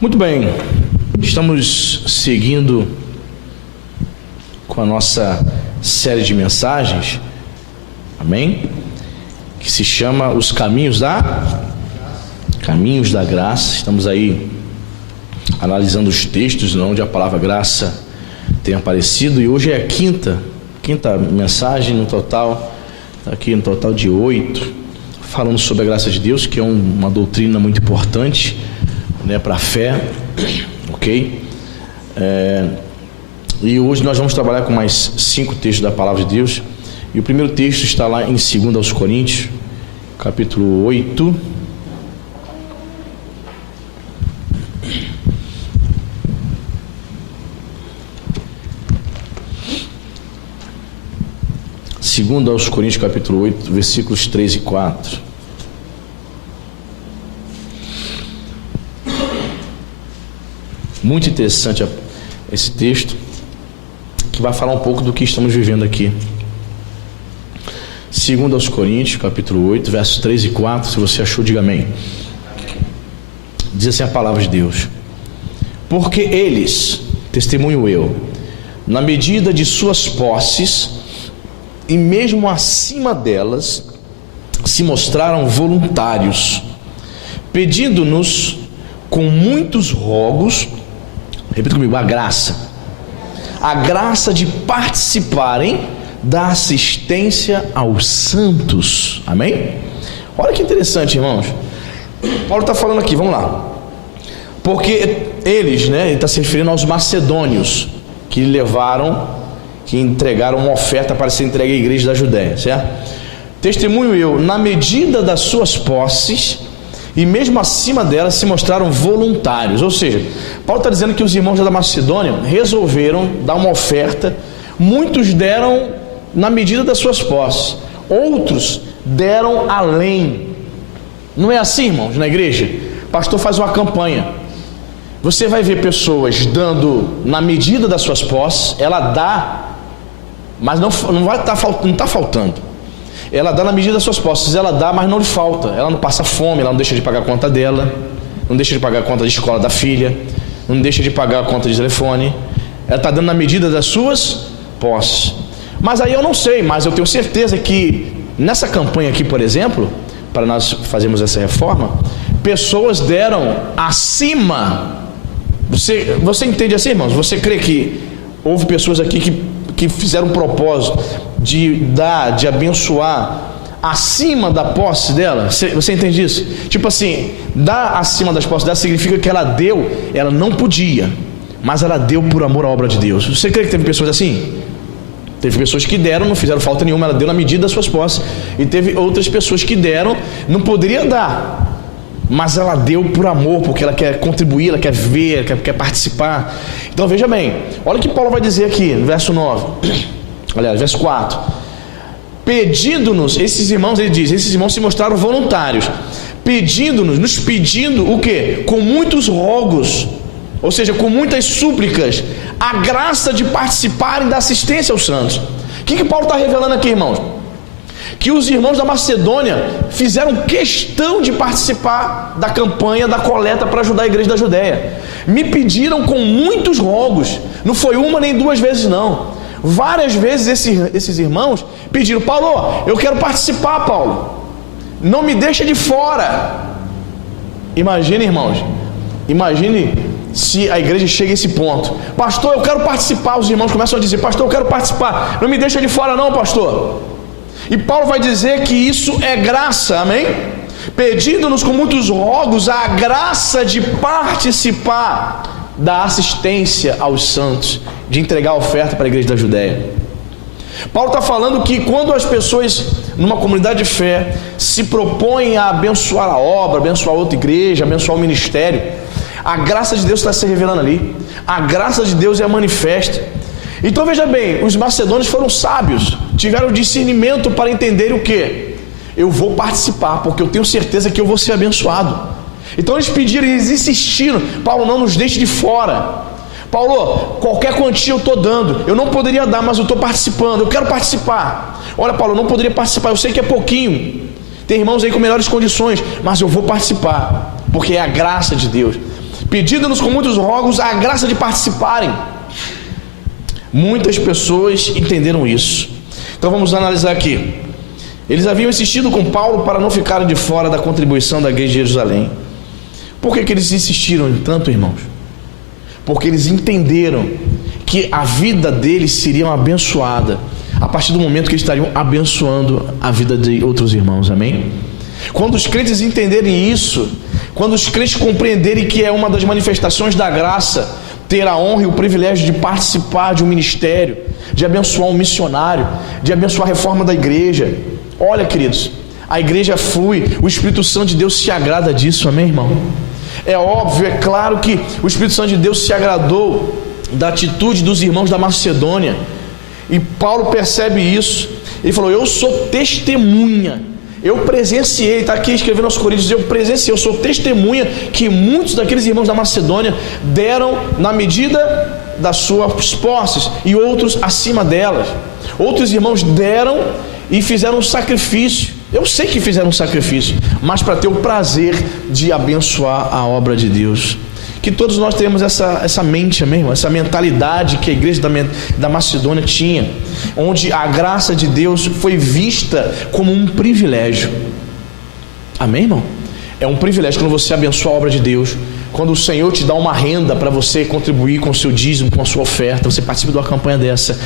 Muito bem, estamos seguindo com a nossa série de mensagens, amém? Que se chama Os Caminhos da Graça. Estamos aí analisando os textos onde a palavra graça tem aparecido, e hoje é a quinta mensagem no total, aqui no total de 8, falando sobre a graça de Deus, que é uma doutrina muito importante, né, para a fé, ok? E hoje nós vamos trabalhar com mais 5 textos da palavra de Deus, e o primeiro texto está lá em 2 Coríntios, capítulo 8, Segundo aos Coríntios, capítulo 8, versículos 3 e 4. Muito interessante esse texto, que vai falar um pouco do que estamos vivendo aqui. Segundo aos Coríntios, capítulo 8, versos 3 e 4. Se você achou, diga amém. Diz assim a palavra de Deus: porque eles, testemunho eu, na medida de suas posses, e mesmo acima delas, se mostraram voluntários, pedindo-nos com muitos rogos, repita comigo, a graça de participarem da assistência aos santos, amém? Olha que interessante, irmãos. Paulo está falando aqui, vamos lá, porque eles, né, ele está se referindo aos macedônios, que entregaram uma oferta para ser entregue à igreja da Judéia, certo? Testemunho eu, na medida das suas posses, e mesmo acima delas se mostraram voluntários. Ou seja, Paulo está dizendo que os irmãos da Macedônia resolveram dar uma oferta. Muitos deram na medida das suas posses, outros deram além. Não é assim, irmãos, na igreja? O pastor faz uma campanha, você vai ver pessoas dando na medida das suas posses. Ela dá, mas não está faltando. Ela dá na medida das suas posses, ela dá, mas não lhe falta. Ela não passa fome, ela não deixa de pagar a conta dela, não deixa de pagar a conta de escola da filha, não deixa de pagar a conta de telefone. Ela está dando na medida das suas posses. Mas aí eu não sei, mas eu tenho certeza que nessa campanha aqui, por exemplo, para nós fazermos essa reforma, pessoas deram acima. Você entende assim, irmãos? Você crê que houve pessoas aqui que fizeram um propósito de dar, de abençoar acima da posse dela? Você entende isso? Tipo assim, dar acima das posses dela significa que ela deu, ela não podia, mas ela deu por amor à obra de Deus. Você crê que teve pessoas assim? Teve pessoas que deram, não fizeram falta nenhuma, ela deu na medida das suas posses. E teve outras pessoas que deram, não poderia dar, mas ela deu por amor, porque ela quer contribuir, ela quer ver, quer participar. Então veja bem, olha o que Paulo vai dizer aqui no verso 9, aliás, verso 4. Pedindo-nos, esses irmãos, ele diz, esses irmãos se mostraram voluntários, nos pedindo o quê? Com muitos rogos, ou seja, com muitas súplicas, a graça de participarem da assistência aos santos. O que Paulo está revelando aqui, irmãos? Que os irmãos da Macedônia fizeram questão de participar da campanha da coleta para ajudar a igreja da Judéia. Me pediram com muitos rogos, não foi uma nem duas vezes não, várias vezes esses irmãos pediram: Paulo, eu quero participar, Paulo, não me deixa de fora. Imagine, irmãos, se a igreja chega a esse ponto: pastor, eu quero participar. Os irmãos começam a dizer: pastor, eu quero participar, não me deixa de fora não, pastor. E Paulo vai dizer que isso é graça, amém? Pedindo-nos com muitos rogos a graça de participar da assistência aos santos, de entregar a oferta para a igreja da Judéia. Paulo está falando que quando as pessoas numa comunidade de fé se propõem a abençoar a obra, abençoar outra igreja, abençoar o ministério, a graça de Deus está se revelando ali, a graça de Deus é manifesta. Então veja bem, os macedônios foram sábios, tiveram discernimento para entender o que? Eu vou participar, porque eu tenho certeza que eu vou ser abençoado. Então eles pediram, eles insistiram: Paulo, não nos deixe de fora. Paulo, qualquer quantia eu estou dando, eu não poderia dar, mas eu estou participando, eu quero participar. Olha, Paulo, eu não poderia participar, eu sei que é pouquinho, tem irmãos aí com melhores condições, mas eu vou participar, porque é a graça de Deus. pedindo-nos com muitos rogos a graça de participarem. Muitas pessoas entenderam isso. Então vamos analisar aqui. Eles haviam insistido com Paulo para não ficarem de fora da contribuição da igreja de Jerusalém. Por que eles insistiram tanto, irmãos? Porque eles entenderam que a vida deles seria abençoada a partir do momento que eles estariam abençoando a vida de outros irmãos, amém? Quando os crentes entenderem isso, quando os crentes compreenderem que é uma das manifestações da graça ter a honra e o privilégio de participar de um ministério, de abençoar um missionário, de abençoar a reforma da igreja, olha, queridos, a igreja flui, o Espírito Santo de Deus se agrada disso, amém, irmão? É óbvio, é claro que o Espírito Santo de Deus se agradou da atitude dos irmãos da Macedônia, e Paulo percebe isso. Ele falou: eu sou testemunha, eu presenciei, está aqui escrevendo aos Coríntios, eu presenciei, eu sou testemunha que muitos daqueles irmãos da Macedônia deram na medida das suas posses, e outros acima delas. Outros irmãos deram e fizeram um sacrifício. Eu sei que fizeram um sacrifício, mas para ter o prazer de abençoar a obra de Deus. Que todos nós tenhamos essa mente, amém, irmão? Essa mentalidade que a igreja da Macedônia tinha, onde a graça de Deus foi vista como um privilégio. Amém, irmão? É um privilégio quando você abençoa a obra de Deus, quando o Senhor te dá uma renda para você contribuir com o seu dízimo, com a sua oferta, você participa de uma campanha dessa.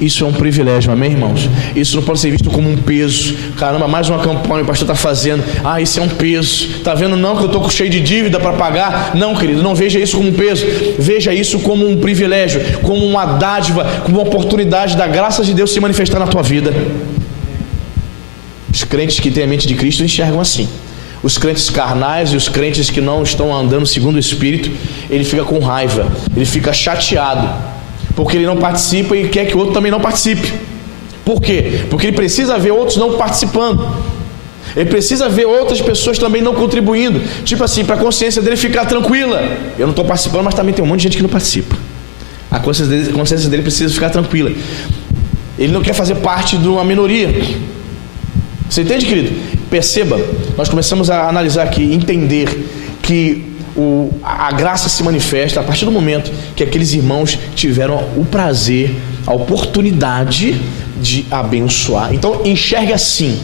Isso é um privilégio, amém, irmãos? Isso não pode ser visto como um peso. Caramba, mais uma campanha o pastor está fazendo, isso é um peso. Está vendo não que eu estou cheio de dívida para pagar? Não, querido, não veja isso como um peso, veja isso como um privilégio, como uma dádiva, como uma oportunidade da graça de Deus se manifestar na tua vida. Os crentes que têm a mente de Cristo enxergam assim. Os crentes carnais e os crentes que não estão andando segundo o Espírito, ele fica com raiva, ele fica chateado, porque ele não participa e quer que o outro também não participe. Por quê? Porque ele precisa ver outros não participando, ele precisa ver outras pessoas também não contribuindo, tipo assim, para a consciência dele ficar tranquila. Eu não estou participando, mas também tem um monte de gente que não participa. A consciência dele precisa ficar tranquila. Ele não quer fazer parte de uma minoria. Você entende, querido? Perceba, nós começamos a analisar aqui, entender que a graça se manifesta a partir do momento que aqueles irmãos tiveram o prazer, a oportunidade de abençoar. Então enxergue assim,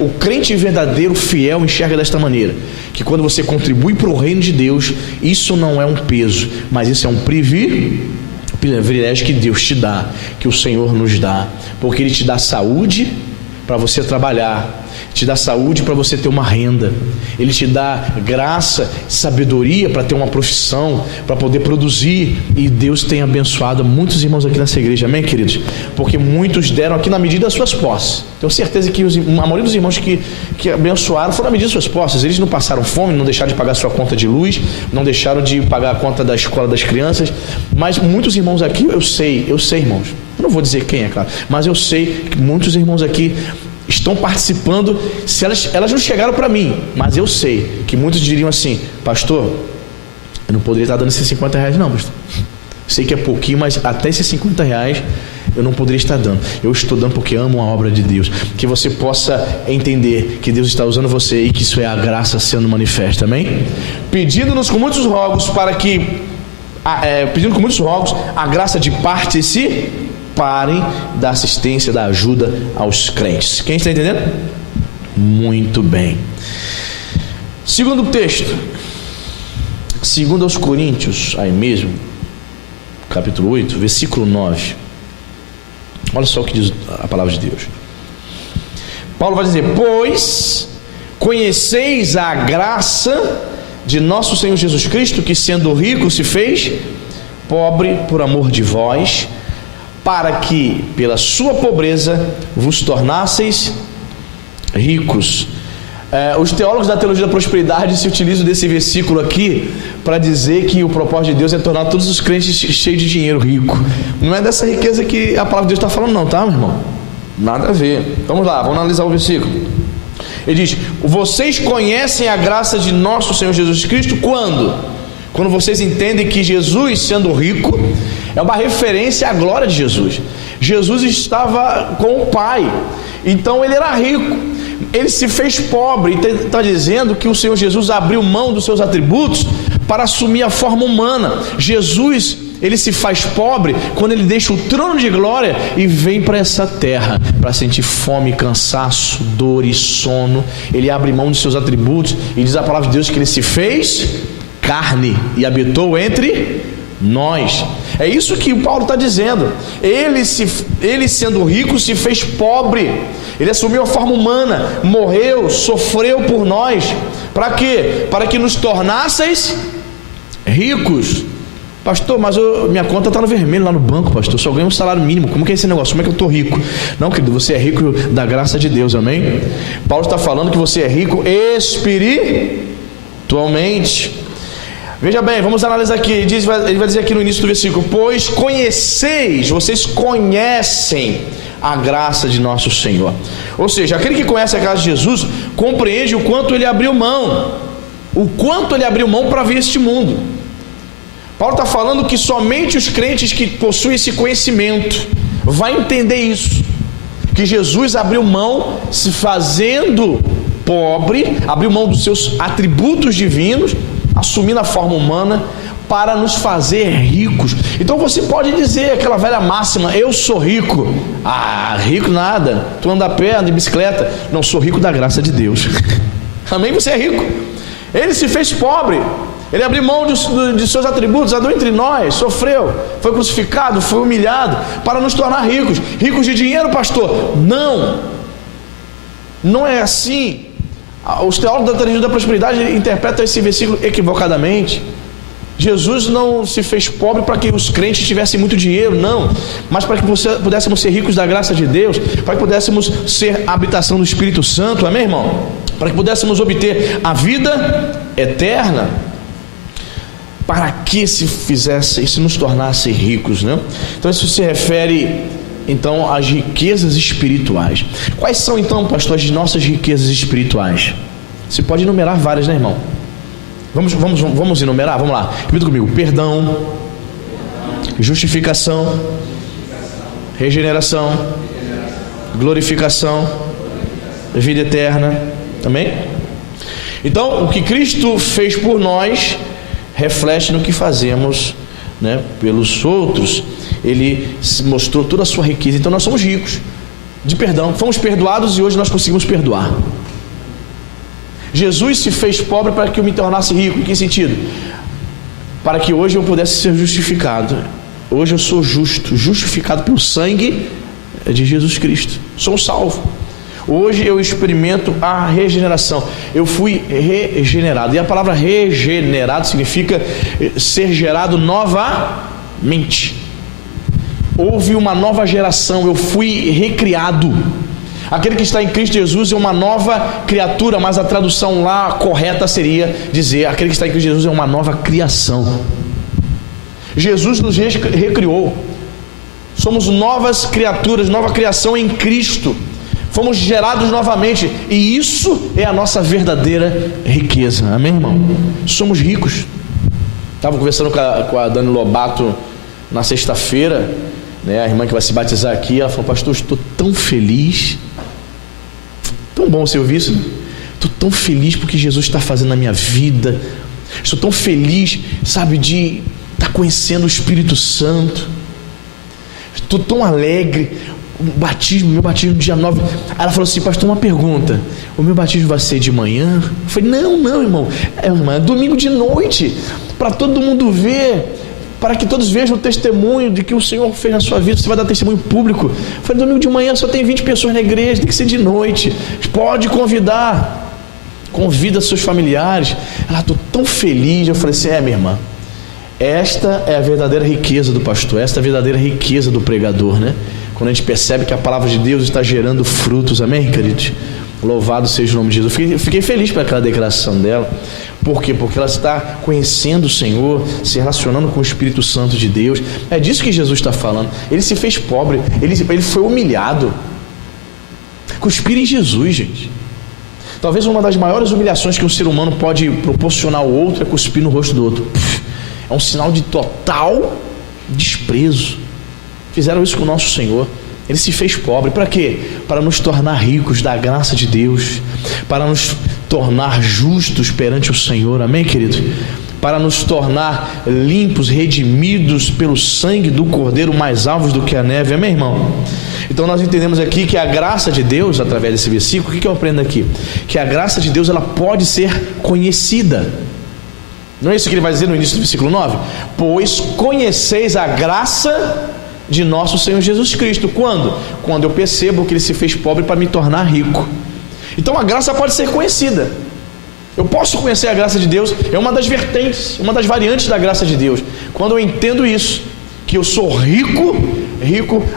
o crente verdadeiro, fiel, enxerga desta maneira, que quando você contribui para o reino de Deus, isso não é um peso, mas isso é um privilégio que Deus te dá, que o Senhor nos dá, porque Ele te dá saúde para você trabalhar, te dá saúde para você ter uma renda, Ele te dá graça, sabedoria para ter uma profissão, para poder produzir, e Deus tem abençoado muitos irmãos aqui nessa igreja, amém, queridos? Porque muitos deram aqui na medida das suas posses. Tenho certeza que a maioria dos irmãos que abençoaram foram na medida das suas posses. Eles não passaram fome, não deixaram de pagar sua conta de luz, não deixaram de pagar a conta da escola das crianças, mas muitos irmãos aqui, eu sei, irmãos, eu não vou dizer quem, é claro, mas eu sei que muitos irmãos aqui estão participando. Se elas não chegaram para mim, mas eu sei que muitos diriam assim: pastor, eu não poderia estar dando esses 50 reais não, pastor. Sei que é pouquinho, mas até esses 50 reais eu não poderia estar dando. Eu estou dando porque amo a obra de Deus. Que você possa entender que Deus está usando você e que isso é a graça sendo manifesta, amém? Pedindo-nos com muitos rogos a graça de participarem da assistência, da ajuda aos crentes. Quem está entendendo? Muito bem. Segundo texto, 2 Coríntios, aí mesmo, capítulo 8, versículo 9. Olha só o que diz a palavra de Deus. Paulo vai dizer: pois conheceis a graça de nosso Senhor Jesus Cristo, que sendo rico se fez pobre por amor de vós, para que pela sua pobreza vos tornasseis ricos. Os teólogos da teologia da prosperidade se utilizam desse versículo aqui para dizer que o propósito de Deus é tornar todos os crentes cheios de dinheiro, rico. Não é dessa riqueza que a palavra de Deus está falando não, tá, meu irmão? Nada a ver. Vamos lá, vamos analisar o versículo. Ele diz: vocês conhecem a graça de nosso Senhor Jesus Cristo quando? Quando vocês entendem que Jesus, sendo rico, é uma referência à glória de Jesus. Jesus estava com o Pai, então ele era rico. Ele se fez pobre, e está dizendo que o Senhor Jesus abriu mão dos seus atributos para assumir a forma humana. Jesus, ele se faz pobre quando ele deixa o trono de glória e vem para essa terra para sentir fome, cansaço, dor e sono. Ele abre mão de seus atributos e diz a palavra de Deus que ele se fez carne e habitou entre nós. É isso que o Paulo está dizendo. Ele sendo rico se fez pobre. Ele assumiu a forma humana, morreu, sofreu por nós. Para quê? Para que nos tornasseis ricos. Pastor, mas minha conta está no vermelho lá no banco, pastor. Só ganho um salário mínimo. Como que é esse negócio? Como é que eu estou rico? Não, querido, você é rico da graça de Deus, amém? Paulo está falando que você é rico espiritualmente. Veja bem, vamos analisar aqui. Ele vai dizer aqui no início do versículo: pois conheceis, vocês conhecem a graça de nosso Senhor. Ou seja, aquele que conhece a graça de Jesus compreende o quanto ele abriu mão, para vir este mundo. Paulo está falando que somente os crentes que possuem esse conhecimento vai entender isso, que Jesus abriu mão, se fazendo pobre, abriu mão dos seus atributos divinos, assumindo a forma humana para nos fazer ricos. Então você pode dizer aquela velha máxima: eu sou rico. Ah, rico nada, tu anda a pé, anda de bicicleta. Não, sou rico da graça de Deus. Amém? Você é rico. Ele se fez pobre, ele abriu mão de seus atributos, andou entre nós, sofreu, foi crucificado, foi humilhado para nos tornar ricos. Ricos de dinheiro, pastor? Não é assim. Os teólogos da teologia da prosperidade interpretam esse versículo equivocadamente. Jesus não se fez pobre para que os crentes tivessem muito dinheiro, não, mas para que pudéssemos ser ricos da graça de Deus, para que pudéssemos ser a habitação do Espírito Santo, amém, irmão? Para que pudéssemos obter a vida eterna. Para que se nos tornasse ricos, né? Então isso se refere então às riquezas espirituais. Quais são então, pastor, as nossas riquezas espirituais? Você pode enumerar várias, né, irmão? Vamos enumerar? Vamos lá, repita comigo: perdão, justificação, regeneração, glorificação, vida eterna. Amém? Então, o que Cristo fez por nós reflete no que fazemos, né, pelos outros. Ele mostrou toda a sua riqueza. Então nós somos ricos de perdão, fomos perdoados e hoje nós conseguimos perdoar. Jesus se fez pobre para que eu me tornasse rico. Em que sentido? Para que hoje eu pudesse ser justificado. Hoje eu sou justificado pelo sangue de Jesus Cristo, sou salvo. Hoje eu experimento a regeneração. Eu fui regenerado. E a palavra regenerado significa ser gerado novamente. Houve uma nova geração. Eu fui recriado. Aquele que está em Cristo Jesus é uma nova criatura, mas a tradução lá correta seria dizer: aquele que está em Cristo Jesus é uma nova criação. Jesus nos recriou. Somos novas criaturas, nova criação em Cristo. Fomos gerados novamente, e isso é a nossa verdadeira riqueza. Amém, irmão? Somos ricos. Estava conversando com a Dani Lobato na sexta-feira, né, a irmã que vai se batizar aqui. Ela falou: pastor, estou tão feliz. Tão bom você ouvir isso, né? Estou tão feliz porque Jesus está fazendo na minha vida. Estou tão feliz, sabe, de estar conhecendo o Espírito Santo. Estou tão alegre. Meu batismo dia 9. Aí ela falou assim: pastor, uma pergunta: o meu batismo vai ser de manhã? Eu falei: não, irmão, é domingo de noite, para todo mundo ver, para que todos vejam o testemunho de que o Senhor fez na sua vida. Você vai dar testemunho público. Eu falei: domingo de manhã só tem 20 pessoas na igreja, tem que ser de noite. Pode convidar, convida seus familiares. Ela: estou tão feliz. Eu falei assim: minha irmã, esta é a verdadeira riqueza do pastor, esta é a verdadeira riqueza do pregador, né? Quando a gente percebe que a palavra de Deus está gerando frutos. Amém, queridos? Louvado seja o nome de Jesus. Eu fiquei feliz com aquela declaração dela. Por quê? Porque ela está conhecendo o Senhor, se relacionando com o Espírito Santo de Deus. É disso que Jesus está falando. Ele se fez pobre, ele foi humilhado. Cuspir em Jesus, gente. Talvez uma das maiores humilhações que um ser humano pode proporcionar ao outro é cuspir no rosto do outro. É um sinal de total desprezo. Fizeram isso com o nosso Senhor. Ele se fez pobre. Para quê? Para nos tornar ricos da graça de Deus, para nos tornar justos perante o Senhor. Amém, querido? para nos tornar limpos, redimidos pelo sangue do Cordeiro, mais alvos do que a neve. Amém, irmão? Então nós entendemos aqui que a graça de Deus, através desse versículo, o que eu aprendo aqui? Que a graça de Deus, ela pode ser conhecida. Não é isso que ele vai dizer no início do versículo 9? Pois conheceis a graça de nosso Senhor Jesus Cristo. Quando? Quando eu percebo que ele se fez pobre para me tornar rico. Então a graça pode ser conhecida. Eu posso conhecer a graça de Deus, é uma das vertentes, uma das variantes da graça de Deus. Quando eu entendo isso, que eu sou rico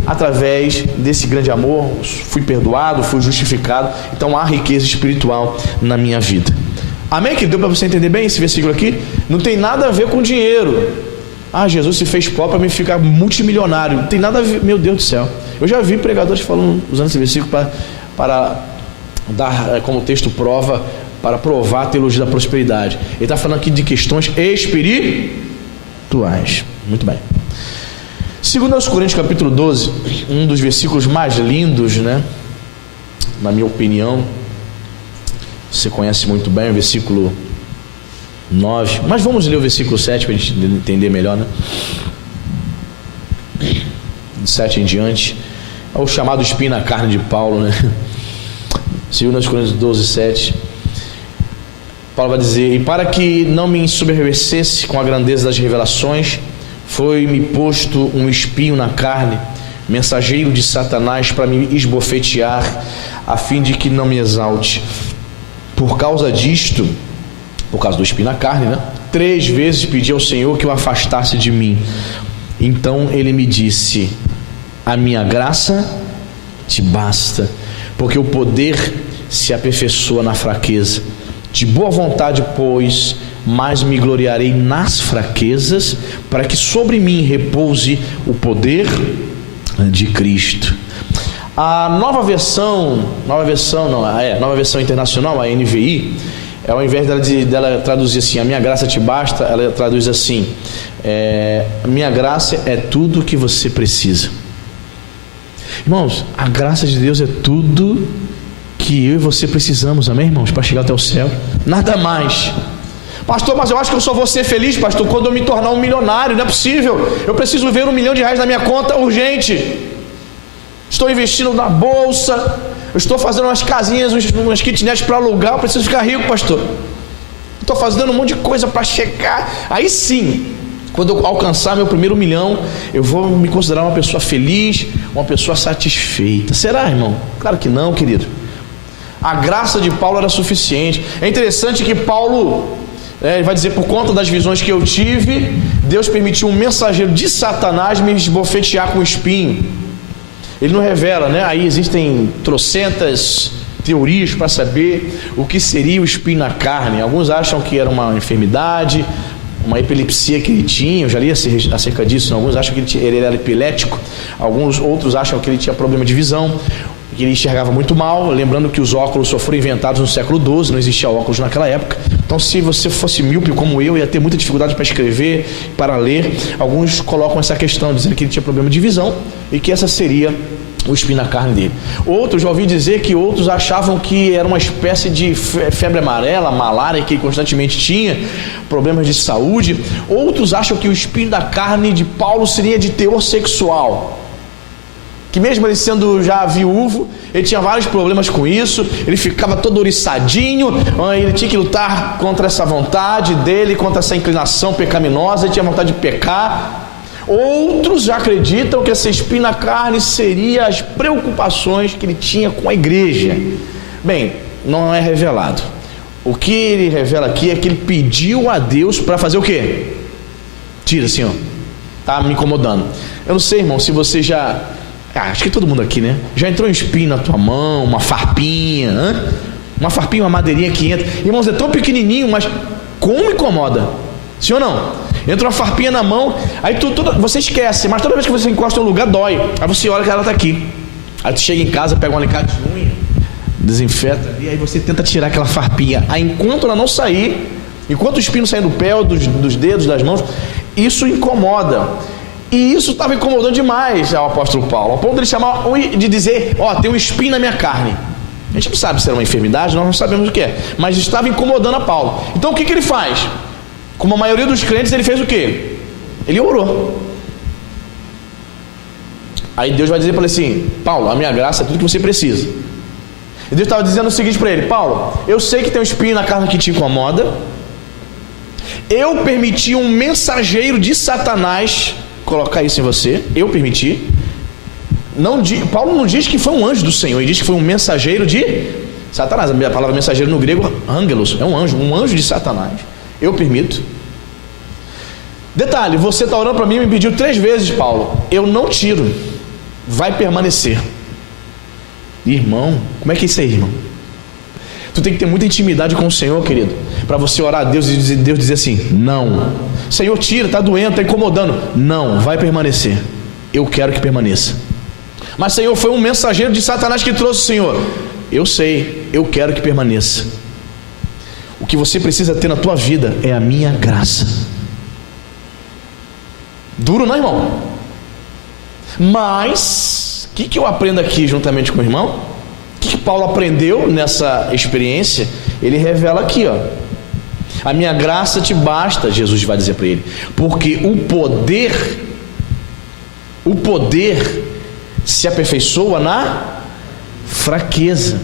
através desse grande amor, fui perdoado, fui justificado, então há riqueza espiritual na minha vida. Amém? Que deu para você entender bem esse versículo aqui? Não tem nada a ver com dinheiro. Jesus se fez pobre para me ficar multimilionário. Não tem nada a ver, meu Deus do céu. Eu já vi pregadores falando, usando esse versículo para dar como texto prova, para provar a teologia da prosperidade. Ele está falando aqui de questões espirituais. Muito bem. Segundo aos Coríntios capítulo 12, um dos versículos mais lindos, né? Na minha opinião, você conhece muito bem o versículo 9, mas vamos ler o versículo 7 para a gente entender melhor, né? De 7 em diante, é o chamado espinho na carne de Paulo, né? Segundo aos Coríntios 12, 7, Paulo vai dizer: e para que não me ensoberbecesse com a grandeza das revelações, foi-me posto um espinho na carne, mensageiro de Satanás, para me esbofetear, a fim de que não me exalte. Por causa disto, por causa do espinho na carne, né? 3 vezes pedi ao Senhor que o afastasse de mim. Então ele me disse: a minha graça te basta, porque o poder se aperfeiçoa na fraqueza. De boa vontade, pois, mais me gloriarei nas fraquezas, para que sobre mim repouse o poder de Cristo. A nova versão internacional, a NVI, ao invés dela traduzir assim, a minha graça te basta, ela traduz assim, minha graça é tudo o que você precisa. Irmãos, a graça de Deus é tudo que eu e você precisamos, amém, irmãos, para chegar até o céu. Nada mais. Pastor, mas eu acho que eu só vou ser feliz, pastor, quando eu me tornar um milionário. Não é possível. Eu preciso ver R$1 milhão na minha conta urgente. Estou investindo na bolsa, eu estou fazendo umas casinhas, umas kitnets para alugar. Eu preciso ficar rico, pastor. Estou fazendo um monte de coisa para chegar. Aí sim, quando eu alcançar meu primeiro 1 milhão, eu vou me considerar uma pessoa feliz, uma pessoa satisfeita. Será, irmão? Claro que não, querido. A graça de Paulo era suficiente. É interessante que Paulo ele vai dizer: por conta das visões que eu tive, Deus permitiu um mensageiro de Satanás me esbofetear com espinho. Ele não revela, né? Aí existem trocentas teorias para saber o que seria o espinho na carne. Alguns acham que era uma enfermidade, uma epilepsia que ele tinha. Eu já li acerca disso. Alguns acham que ele era epilético, outros acham que ele tinha problema de visão, que ele enxergava muito mal. Lembrando que os óculos só foram inventados no século XII, não existia óculos naquela época. Então, se você fosse míope como eu, ia ter muita dificuldade para escrever, para ler. Alguns colocam essa questão, dizendo que ele tinha problema de visão e que essa seria o espinho na carne dele. Outros, já ouvi dizer que outros achavam que era uma espécie de febre amarela, malária, que ele constantemente tinha, problemas de saúde. Outros acham que o espinho da carne de Paulo seria de teor sexual, que mesmo ele sendo já viúvo, ele tinha vários problemas com isso. Ele ficava todo oriçadinho, ele tinha que lutar contra essa vontade dele, contra essa inclinação pecaminosa, ele tinha vontade de pecar. Outros já acreditam que esse espinho na carne seria as preocupações que ele tinha com a igreja. Bem, não é revelado. O que ele revela aqui é que ele pediu a Deus para fazer o quê? Tira assim, ó. Tá me incomodando. Eu não sei, irmão, se você já... acho que todo mundo aqui, né? Já entrou um espinho na tua mão, uma farpinha, uma farpinha, uma madeirinha que entra. Irmãos, é tão pequenininho, mas como incomoda? Sim ou não? Entra uma farpinha na mão, aí você esquece, mas toda vez que você encosta em um lugar dói. Aí você olha que ela está aqui. Aí tu chega em casa, pega um alicate de unha, desinfeta ali, aí você tenta tirar aquela farpinha. Aí enquanto ela não sair, enquanto o espinho sair do pé, dos dedos, das mãos, isso incomoda. E isso estava incomodando demais ao apóstolo Paulo, ao ponto de ele chamar, de dizer: tem um espinho na minha carne. A gente não sabe se era uma enfermidade, nós não sabemos o que é, mas estava incomodando a Paulo. Então o que ele faz? Como a maioria dos crentes, ele fez o quê? Ele orou. Aí Deus vai dizer para ele assim: Paulo, a minha graça é tudo que você precisa. E Deus estava dizendo o seguinte para ele: Paulo, eu sei que tem um espinho na carne que te incomoda. Eu permiti um mensageiro de Satanás colocar isso em você. Eu permiti. Paulo não diz que foi um anjo do Senhor, ele diz que foi um mensageiro de Satanás. A palavra mensageiro no grego, angelos, é um anjo de Satanás. Eu permito. Detalhe, você está orando para mim e me pediu 3 vezes, Paulo. Eu não tiro, vai permanecer. Irmão, como é que é isso aí, irmão? Tu tem que ter muita intimidade com o Senhor, querido, para você orar a Deus e Deus dizer assim: não, Senhor, tira, está doendo, está incomodando. Não, vai permanecer. Eu quero que permaneça. Mas, Senhor, foi um mensageiro de Satanás que trouxe o Senhor. Eu sei, eu quero que permaneça. O que você precisa ter na tua vida é a minha graça. Duro, não, irmão? Mas o que eu aprendo aqui juntamente com o irmão? O que Paulo aprendeu nessa experiência? Ele revela aqui, ó: a minha graça te basta, Jesus vai dizer para ele, porque o poder se aperfeiçoa na fraqueza.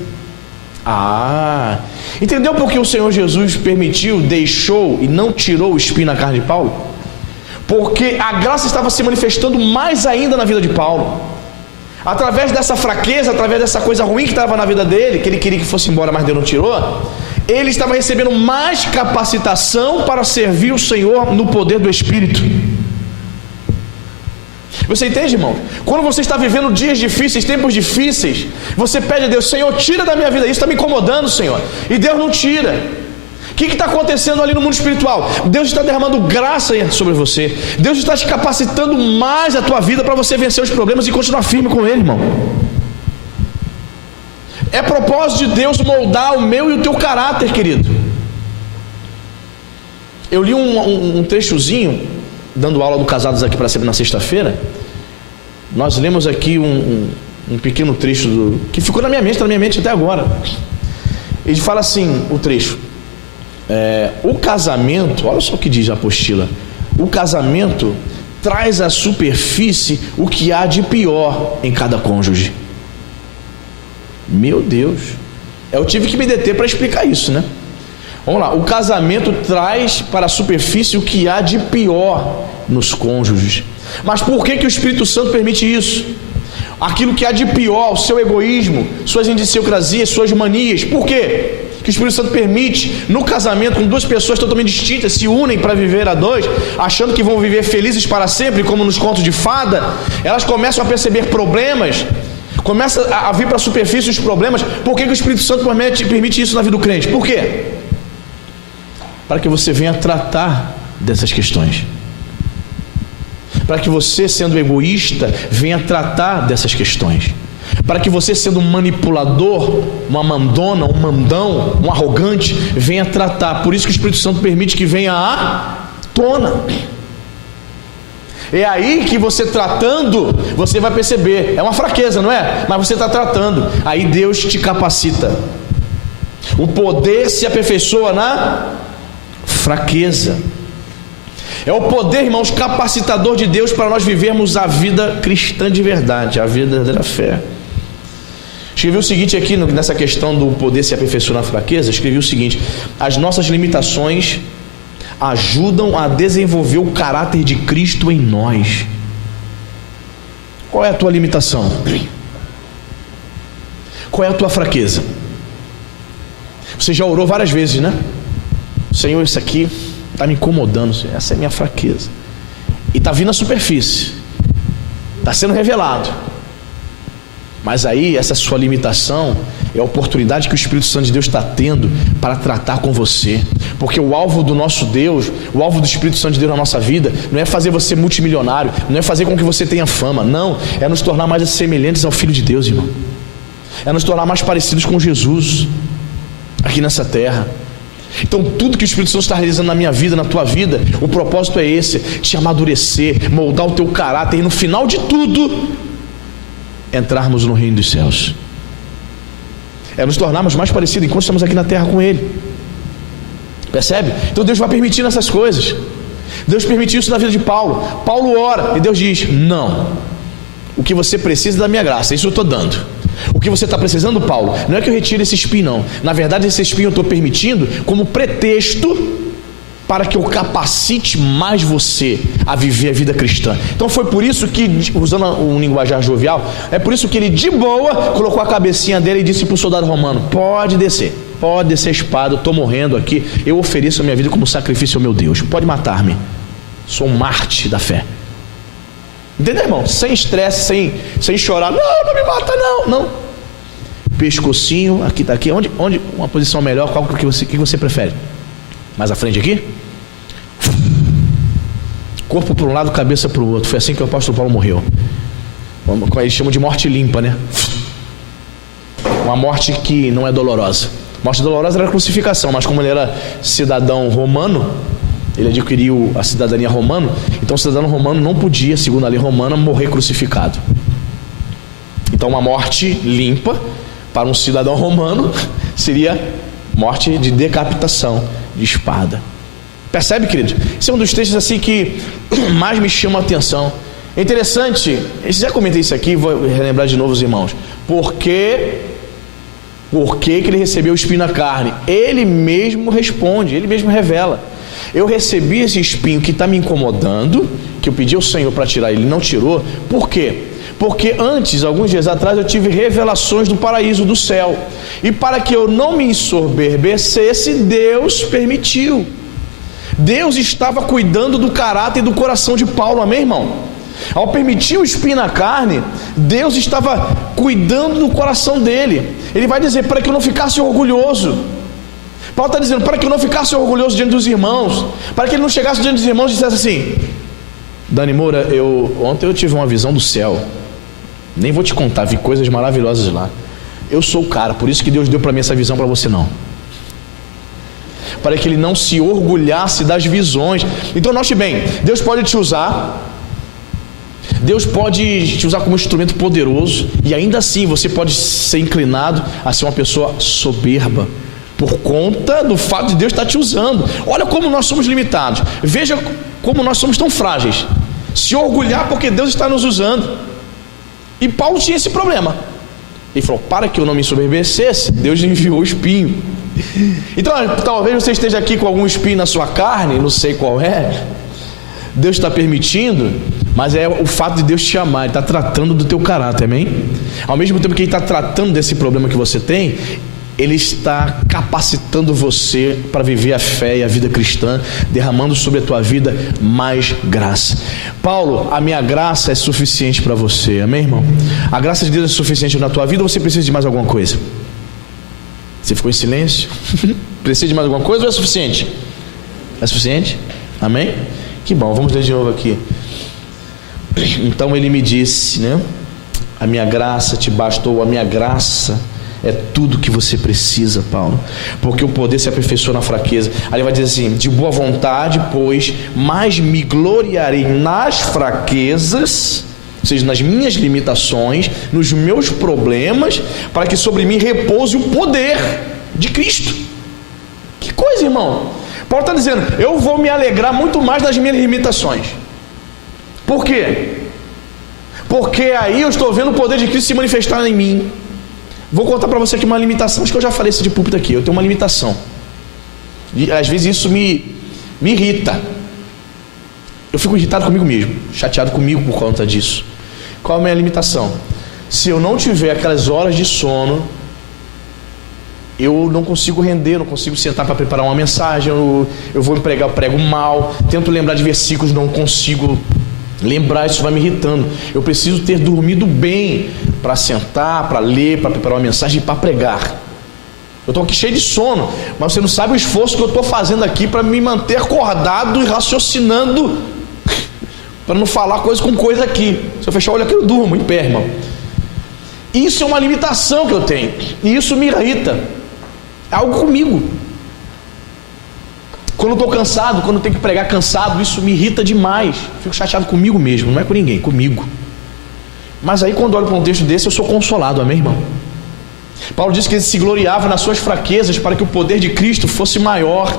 Entendeu por que o Senhor Jesus permitiu, deixou e não tirou o espinho na carne de Paulo? Porque a graça estava se manifestando mais ainda na vida de Paulo. Através dessa fraqueza, através dessa coisa ruim que estava na vida dele, que ele queria que fosse embora, mas Deus não tirou, ele estava recebendo mais capacitação para servir o Senhor no poder do Espírito. Você entende, irmão? Quando você está vivendo dias difíceis, tempos difíceis, você pede a Deus: Senhor, tira da minha vida isso, está me incomodando, Senhor. E Deus não tira. O que está acontecendo ali no mundo espiritual? Deus está derramando graça sobre você. Deus está te capacitando mais a tua vida para você vencer os problemas e continuar firme com Ele, irmão. É propósito de Deus moldar o meu e o teu caráter, querido. Eu li um trechozinho, dando aula do Casados aqui para sempre na sexta-feira. Nós lemos aqui um pequeno trecho que ficou na minha mente até agora. Ele fala assim, o trecho: o casamento, olha só o que diz a apostila: o casamento traz à superfície o que há de pior em cada cônjuge. Meu Deus, eu tive que me deter para explicar isso, né? Vamos lá, o casamento traz para a superfície o que há de pior nos cônjuges. Mas por que o Espírito Santo permite isso? Aquilo que há de pior, o seu egoísmo, suas idiosincrasias, suas manias. Por quê? Que o Espírito Santo permite no casamento, com 2 pessoas totalmente distintas se unem para viver a 2, achando que vão viver felizes para sempre, como nos contos de fada. Elas começam a perceber problemas, começam a vir para a superfície os problemas. Por que o Espírito Santo permite isso na vida do crente? Por quê? Para que você venha tratar dessas questões. Para que você, sendo egoísta, venha tratar dessas questões. Para que você, sendo um manipulador, uma mandona, um mandão, um arrogante, venha tratar. Por isso que o Espírito Santo permite que venha à tona. É aí que você tratando, você vai perceber. É uma fraqueza, não é? Mas você está tratando. Aí Deus te capacita. O poder se aperfeiçoa na fraqueza. É o poder, irmãos, capacitador de Deus para nós vivermos a vida cristã de verdade, a vida da fé. Escrevi o seguinte aqui nessa questão do poder se aperfeiçoar na fraqueza. Escrevi o seguinte: as nossas limitações ajudam a desenvolver o caráter de Cristo em nós. Qual é a tua limitação? Qual é a tua fraqueza? Você já orou várias vezes, né? Senhor, isso aqui está me incomodando, Senhor. Essa é a minha fraqueza. E está vindo à superfície, está sendo revelado. Mas aí, essa sua limitação é a oportunidade que o Espírito Santo de Deus está tendo para tratar com você. Porque o alvo do nosso Deus, o alvo do Espírito Santo de Deus na nossa vida, não é fazer você multimilionário, não é fazer com que você tenha fama, não. É nos tornar mais semelhantes ao Filho de Deus, irmão. É nos tornar mais parecidos com Jesus aqui nessa terra. Então tudo que o Espírito Santo está realizando na minha vida, na tua vida, o propósito é esse: te amadurecer, moldar o teu caráter e no final de tudo entrarmos no reino dos céus. É nos tornarmos mais parecidos enquanto estamos aqui na terra com Ele. Percebe? Então Deus vai permitindo essas coisas. Deus permitiu isso na vida de Paulo. Paulo ora e Deus diz: não, o que você precisa é da minha graça, isso eu estou dando. O que você está precisando, Paulo, não é que eu retire esse espinho, não. Na verdade, esse espinho eu estou permitindo como pretexto para que eu capacite mais você a viver a vida cristã. Então foi por isso que, usando um linguajar jovial, é por isso que ele de boa colocou a cabecinha dele e disse para o soldado romano: pode descer a espada, eu estou morrendo aqui, eu ofereço a minha vida como sacrifício ao meu Deus, pode matar-me, sou um Marte da fé. Entendeu, irmão? Sem estresse, sem chorar. Não me mata, não. Pescocinho, aqui tá aqui. Onde uma posição melhor? Qual que você prefere? Mais à frente aqui? Corpo para um lado, cabeça para o outro. Foi assim que o apóstolo Paulo morreu. Eles chamam de morte limpa, né? Uma morte que não é dolorosa. Morte dolorosa era a crucificação, mas como ele era cidadão romano, ele adquiriu a cidadania romana, então o cidadão romano não podia, segundo a lei romana, morrer crucificado. Então uma morte limpa para um cidadão romano seria morte de decapitação, de espada. Percebe, querido? Esse é um dos textos assim que mais me chama a atenção. É interessante, eu já comentei isso aqui, vou relembrar de novo os irmãos. Por que ele recebeu o espinho na carne? Ele mesmo responde, ele mesmo revela. Eu recebi esse espinho que está me incomodando, que eu pedi ao Senhor para tirar, ele não tirou. Por quê? Porque antes, alguns dias atrás, eu tive revelações do paraíso, do céu. E para que eu não me ensoberbecesse, Deus permitiu. Deus estava cuidando do caráter e do coração de Paulo, amém, irmão? Ao permitir o espinho na carne, Deus estava cuidando do coração dele. Ele vai dizer: para que eu não ficasse orgulhoso. Paulo está dizendo: para que eu não ficasse orgulhoso diante dos irmãos, para que ele não chegasse diante dos irmãos e dissesse assim: Dani Moura, ontem eu tive uma visão do céu, nem vou te contar, vi coisas maravilhosas lá, eu sou o cara, por isso que Deus deu para mim essa visão, para você não. Para que ele não se orgulhasse das visões. Então note bem, Deus pode te usar, Deus pode te usar como instrumento poderoso, e ainda assim você pode ser inclinado a ser uma pessoa soberba, por conta do fato de Deus estar te usando. Olha como nós somos limitados. Veja como nós somos tão frágeis. Se orgulhar porque Deus está nos usando. E Paulo tinha esse problema. Ele falou: para que eu não me ensoberbecesse, Deus enviou o espinho. Então talvez você esteja aqui com algum espinho na sua carne, não sei qual é. Deus está permitindo, mas é o fato de Deus te amar. Ele está tratando do teu caráter, amém? Ao mesmo tempo que Ele está tratando desse problema que você tem, Ele está capacitando você para viver a fé e a vida cristã, derramando sobre a tua vida mais graça. Paulo, a minha graça é suficiente para você, amém, irmão? A graça de Deus é suficiente na tua vida, ou você precisa de mais alguma coisa? Você ficou em silêncio? Precisa de mais alguma coisa ou é suficiente? É suficiente? Amém? Que bom, vamos ler de novo aqui. Então ele me disse, né? A minha graça te bastou, a minha graça é tudo que você precisa, Paulo, porque o poder se aperfeiçoa na fraqueza. Aí ele vai dizer assim: de boa vontade, pois, mais me gloriarei nas fraquezas, ou seja, nas minhas limitações, nos meus problemas, para que sobre mim repouse o poder de Cristo. Que coisa, irmão! Paulo está dizendo: eu vou me alegrar muito mais nas minhas limitações. Por quê? Porque aí eu estou vendo o poder de Cristo se manifestar em mim. Vou contar para você aqui uma limitação. Acho que eu já falei isso de púlpito aqui. Eu tenho uma limitação, e às vezes isso me irrita. Eu fico irritado comigo mesmo, chateado comigo por conta disso. Qual é a minha limitação? Se eu não tiver aquelas horas de sono, eu não consigo render, não consigo sentar para preparar uma mensagem. Eu vou pregar, eu prego mal, tento lembrar de versículos, não consigo lembrar, isso vai me irritando. Eu preciso ter dormido bem para sentar, para ler, para preparar uma mensagem e para pregar. Eu estou aqui cheio de sono, mas você não sabe o esforço que eu estou fazendo aqui para me manter acordado e raciocinando, para não falar coisa com coisa aqui. Se eu fechar o olho aqui, eu durmo em pé, irmão. Isso é uma limitação que eu tenho, e isso me irrita. É algo comigo. Quando eu estou cansado, quando eu tenho que pregar cansado, isso me irrita demais. Fico chateado comigo mesmo, não é com ninguém, comigo. Mas aí quando olho para um texto desse, eu sou consolado, amém, irmão? Paulo disse que ele se gloriava nas suas fraquezas para que o poder de Cristo fosse maior.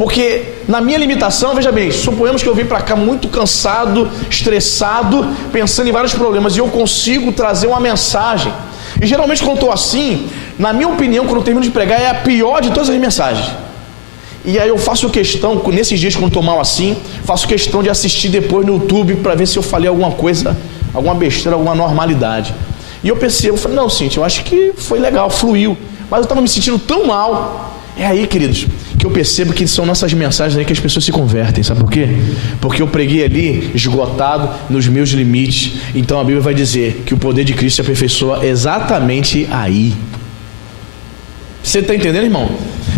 Porque na minha limitação, veja bem, suponhamos que eu vim para cá muito cansado, estressado, pensando em vários problemas, e eu consigo trazer uma mensagem. E geralmente quando eu estou assim, na minha opinião, quando eu termino de pregar, é a pior de todas as mensagens. E aí eu faço questão, nesses dias quando estou mal assim, faço questão de assistir depois no YouTube para ver se eu falei alguma coisa, alguma besteira, alguma normalidade. E eu percebo, falei, não, Cíntia, eu acho que foi legal, fluiu, mas eu estava me sentindo tão mal. É aí, queridos, que eu percebo que são nessas mensagens aí que as pessoas se convertem, sabe por quê? Porque eu preguei ali, esgotado, nos meus limites. Então a Bíblia vai dizer que o poder de Cristo se aperfeiçoa exatamente aí. Você está entendendo, irmão?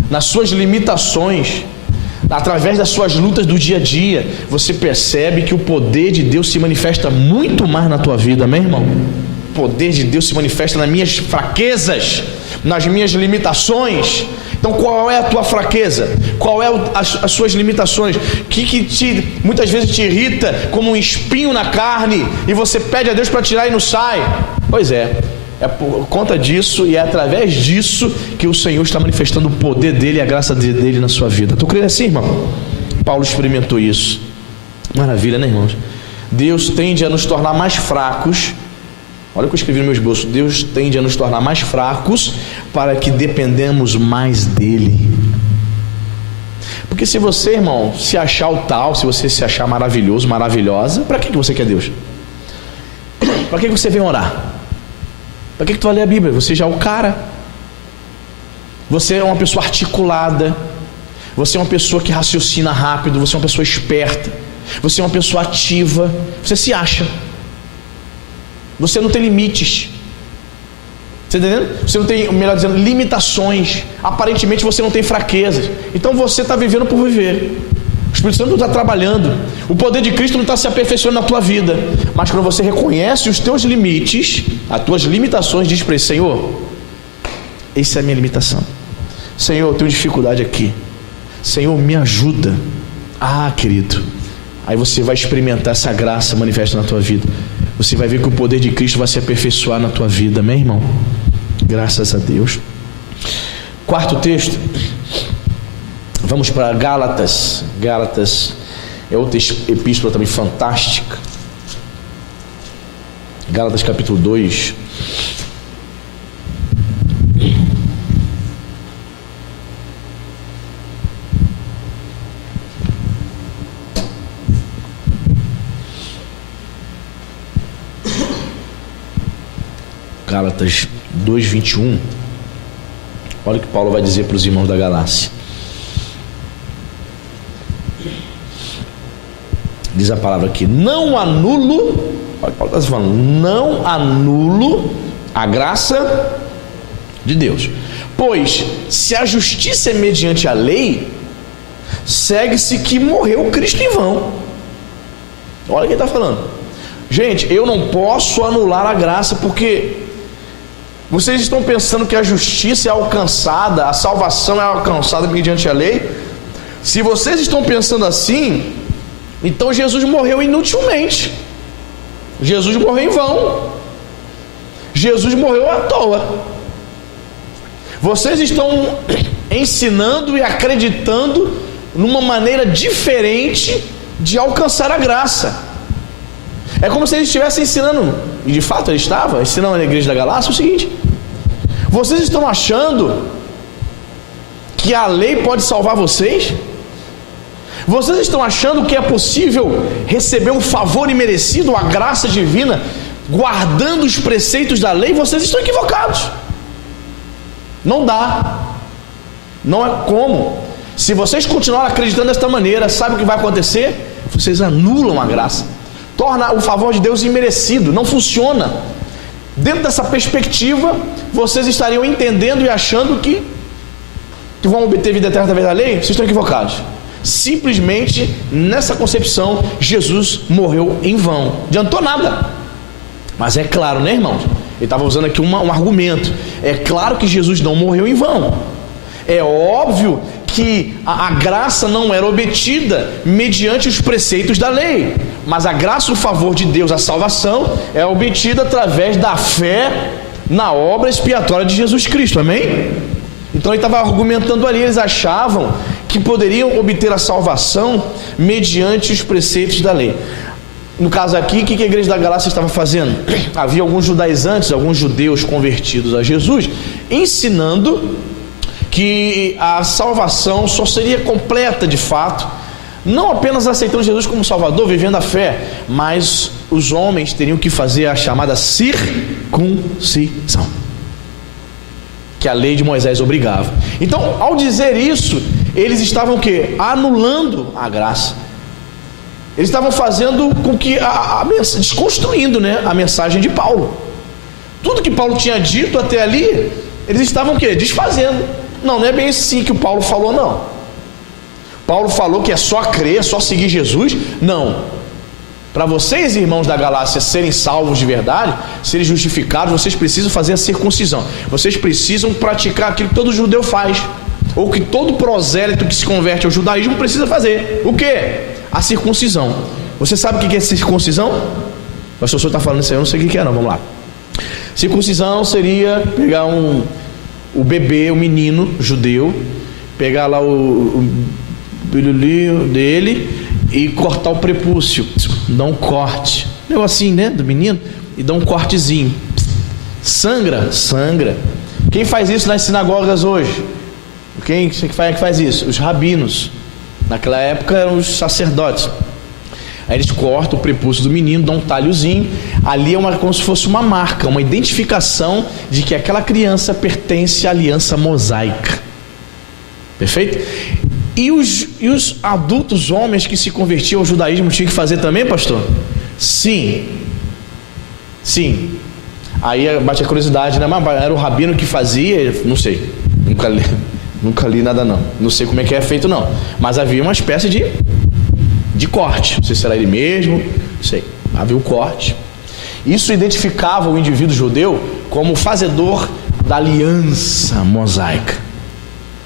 Nas suas limitações, através das suas lutas do dia a dia, você percebe que o poder de Deus se manifesta muito mais na tua vida, amém, irmão? O poder de Deus se manifesta nas minhas fraquezas, nas minhas limitações. Então qual é a tua fraqueza? Qual é as suas limitações? Que muitas vezes te irrita como um espinho na carne e você pede a Deus para tirar e não sai? Pois é por conta disso e é através disso que o Senhor está manifestando o poder dele e a graça dele na sua vida. Estou crendo assim, irmão? Paulo experimentou isso. Maravilha, né, irmãos? Deus tende a nos tornar mais fracos. Olha o que eu escrevi no meu esboço. Deus tende a nos tornar mais fracos para que dependemos mais dele. Porque se você, irmão, se achar o tal, se você se achar maravilhoso, maravilhosa, para que você quer Deus? Para que você vem orar? Para que tu vai ler a Bíblia? Você já é o cara. Você é uma pessoa articulada. Você é uma pessoa que raciocina rápido. Você é uma pessoa esperta. Você é uma pessoa ativa. Você se acha. Você não tem limites. Você está entendendo? Você não tem, melhor dizendo, limitações. Aparentemente você não tem fraquezas. Então você está vivendo por viver. O Espírito Santo não está trabalhando. O poder de Cristo não está se aperfeiçoando na tua vida. Mas quando você reconhece os teus limites, as tuas limitações, diz para ele: Senhor, essa é a minha limitação. Senhor, eu tenho dificuldade aqui. Senhor, me ajuda. Ah, querido, aí você vai experimentar essa graça manifesta na tua vida. Você vai ver que o poder de Cristo vai se aperfeiçoar na tua vida, amém, irmão? Graças a Deus. Quarto texto. Vamos para Gálatas. Gálatas é outra epístola também fantástica. Gálatas capítulo 2. Gálatas 2:21. Olha o que Paulo vai dizer para os irmãos da Galácia. Diz a palavra aqui: não anulo, olha o que Paulo está falando, não anulo a graça de Deus, pois se a justiça é mediante a lei, segue-se que morreu Cristo em vão. Olha quem está falando. Gente, eu não posso anular a graça, porque vocês estão pensando que a justiça é alcançada, a salvação é alcançada mediante a lei. Se vocês estão pensando assim, então Jesus morreu inutilmente. Jesus morreu em vão. Jesus morreu à toa. Vocês estão ensinando e acreditando numa maneira diferente de alcançar a graça. É como se eles estivessem ensinando, e de fato ele estava ensinando na igreja da Galácia o seguinte: vocês estão achando que a lei pode salvar vocês? Vocês estão achando que é possível receber um favor imerecido, a graça divina, guardando os preceitos da lei? Vocês estão equivocados. Não dá. Não é como. Se vocês continuarem acreditando desta maneira, sabe o que vai acontecer? Vocês anulam a graça. Torna o favor de Deus imerecido. Não funciona. Dentro dessa perspectiva, vocês estariam entendendo e achando que vão obter vida eterna através da lei. Vocês estão equivocados. Simplesmente, nessa concepção, Jesus morreu em vão. Não adiantou nada. Mas é claro, né, irmãos? Ele estava usando aqui um argumento. É claro que Jesus não morreu em vão. É óbvio que a graça não era obtida mediante os preceitos da lei, mas a graça, o favor de Deus, a salvação, é obtida através da fé na obra expiatória de Jesus Cristo, amém? Então ele estava argumentando ali, eles achavam que poderiam obter a salvação mediante os preceitos da lei. No caso aqui, o que a igreja da Galácia estava fazendo? Havia alguns judaizantes, alguns judeus convertidos a Jesus, ensinando que a salvação só seria completa de fato, não apenas aceitando Jesus como Salvador, vivendo a fé, mas os homens teriam que fazer a chamada circuncisão, que a lei de Moisés obrigava. Então, ao dizer isso, eles estavam o quê? Anulando a graça. Eles estavam fazendo com que desconstruindo, né, a mensagem de Paulo. Tudo que Paulo tinha dito até ali, eles estavam o quê? Desfazendo. Não é bem assim que o Paulo falou, não. Paulo falou que é só crer, é só seguir Jesus. Não. Para vocês, irmãos da Galácia, serem salvos de verdade, serem justificados, vocês precisam fazer a circuncisão. Vocês precisam praticar aquilo que todo judeu faz, ou que todo prosélito que se converte ao judaísmo precisa fazer. O quê? A circuncisão. Você sabe o que é circuncisão? O pastor está falando isso aí, eu não sei o que é não, vamos lá. Circuncisão seria pegar o bebê, o menino judeu, pegar lá o bilhulinho dele e cortar o prepúcio, dar um corte, negocinho, né, do menino, e dar um cortezinho. Sangra? Sangra. Quem faz isso nas sinagogas hoje? Quem faz isso? Os rabinos. Naquela época eram os sacerdotes. Aí eles cortam o prepúcio do menino, dão um talhozinho. Ali é como se fosse uma marca, uma identificação de que aquela criança pertence à aliança mosaica. Perfeito? E os adultos homens que se convertiam ao judaísmo tinham que fazer também, pastor? Sim. Aí bate a curiosidade, né? Mas era o rabino que fazia? Não sei. Nunca li nada não. Não sei como é que é feito não. Mas havia uma espécie de corte. Não sei se era ele mesmo. Não sei. Havia um corte. Isso identificava o indivíduo judeu como fazedor da aliança mosaica.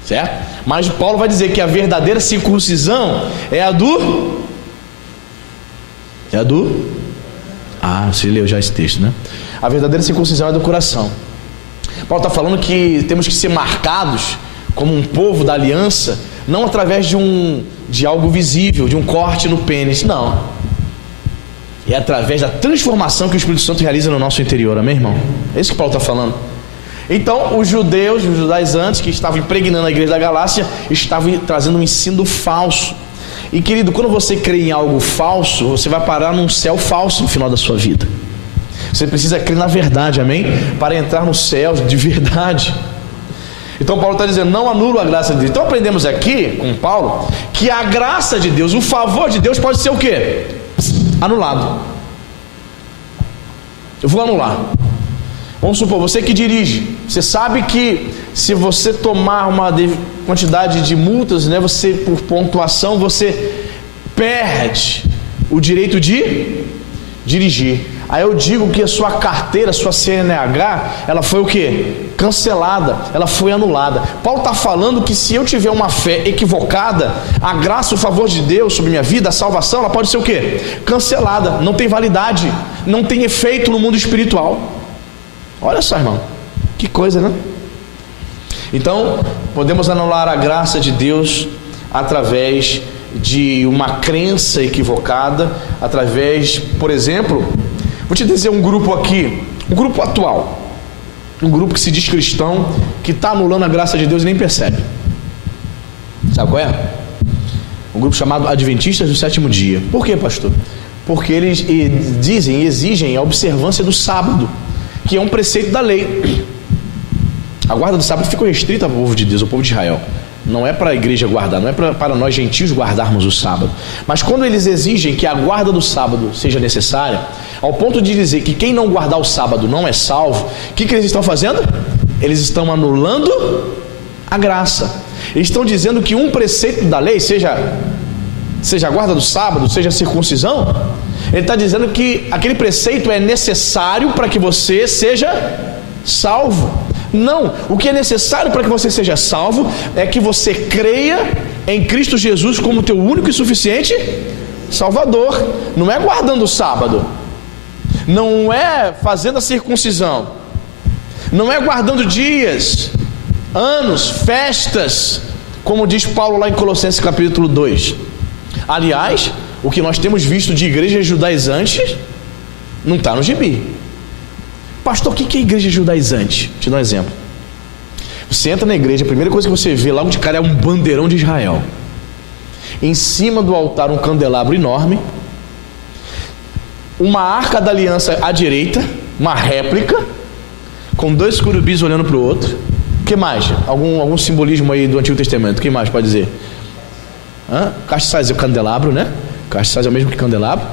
Certo? Mas Paulo vai dizer que a verdadeira circuncisão é a do... você leu já esse texto, né? A verdadeira circuncisão é do coração. Paulo está falando que temos que ser marcados como um povo da aliança, não através de algo visível, de um corte no pênis, não. É através da transformação que o Espírito Santo realiza no nosso interior, amém, irmão? É isso que Paulo está falando. Então, os judaizantes que estavam impregnando a igreja da Galácia, estavam trazendo um ensino falso. E querido, quando você crê em algo falso, você vai parar num céu falso no final da sua vida. Você precisa crer na verdade, amém? Para entrar no céu de verdade. Então Paulo está dizendo, não anulo a graça de Deus. Então aprendemos aqui com Paulo que a graça de Deus, o favor de Deus pode ser o quê? Anulado. Eu vou anular. Vamos supor, você que dirige, você sabe que se você tomar uma quantidade de multas, né, você por pontuação, você perde o direito de dirigir. Aí eu digo que a sua carteira, a sua CNH, ela foi o quê? Cancelada, ela foi anulada. Paulo está falando que se eu tiver uma fé equivocada, a graça, o favor de Deus sobre minha vida, a salvação, ela pode ser o quê? Cancelada, não tem validade, não tem efeito no mundo espiritual. Olha só, irmão, que coisa, né? Então, podemos anular a graça de Deus através de uma crença equivocada, através, por exemplo, vou te dizer um grupo aqui, um grupo atual, um grupo que se diz cristão, que está anulando a graça de Deus e nem percebe. Sabe qual é? Um grupo chamado Adventistas do Sétimo Dia. Por quê, pastor? Porque eles dizem e exigem a observância do sábado, que é um preceito da lei. A guarda do sábado ficou restrita ao povo de Deus, ao povo de Israel. Não é para a igreja guardar, não é para nós gentios guardarmos o sábado. Mas quando eles exigem que a guarda do sábado seja necessária, ao ponto de dizer que quem não guardar o sábado não é salvo, o que eles estão fazendo? Eles estão anulando a graça. Eles estão dizendo que um preceito da lei, seja a guarda do sábado, seja a circuncisão, ele está dizendo que aquele preceito é necessário para que você seja salvo. Não, o que é necessário para que você seja salvo é que você creia em Cristo Jesus como teu único e suficiente Salvador. Não é guardando o sábado, não é fazendo a circuncisão, não é guardando dias, anos, festas, como diz Paulo lá em Colossenses capítulo 2. Aliás, o que nós temos visto de igrejas judaizantes não está no gibi. Pastor, o que é igreja judaizante? Vou te dar um exemplo. Você entra na igreja, a primeira coisa que você vê logo de cara é um bandeirão de Israel. Em cima do altar um candelabro enorme, uma arca da aliança à direita, uma réplica, com 2 querubins olhando para o outro. O que mais? Algum simbolismo aí do Antigo Testamento? O que mais pode dizer? Castiçais é o candelabro, né? Castiçais é o mesmo que candelabro.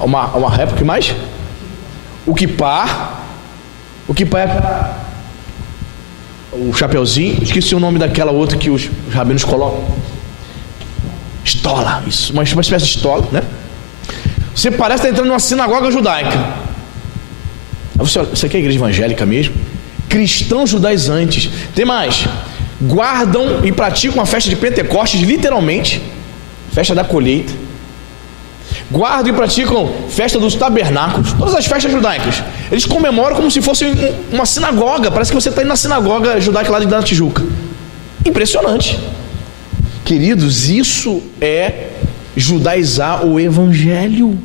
Uma réplica, o que mais? O quipá. O quipá é o chapeuzinho. Esqueci o nome daquela outra que os rabinos colocam. Estola, isso. Uma espécie de estola, né? Você parece estar entrando numa sinagoga judaica. Aí você quer igreja evangélica mesmo? Cristãos judaizantes. Tem mais. Guardam e praticam a festa de Pentecostes, literalmente. Festa da colheita. Guardam e praticam festa dos tabernáculos. Todas as festas judaicas. Eles comemoram como se fosse uma sinagoga. Parece que você está indo na sinagoga judaica lá de da Tijuca. Impressionante. Queridos, isso é judaizar o evangelho.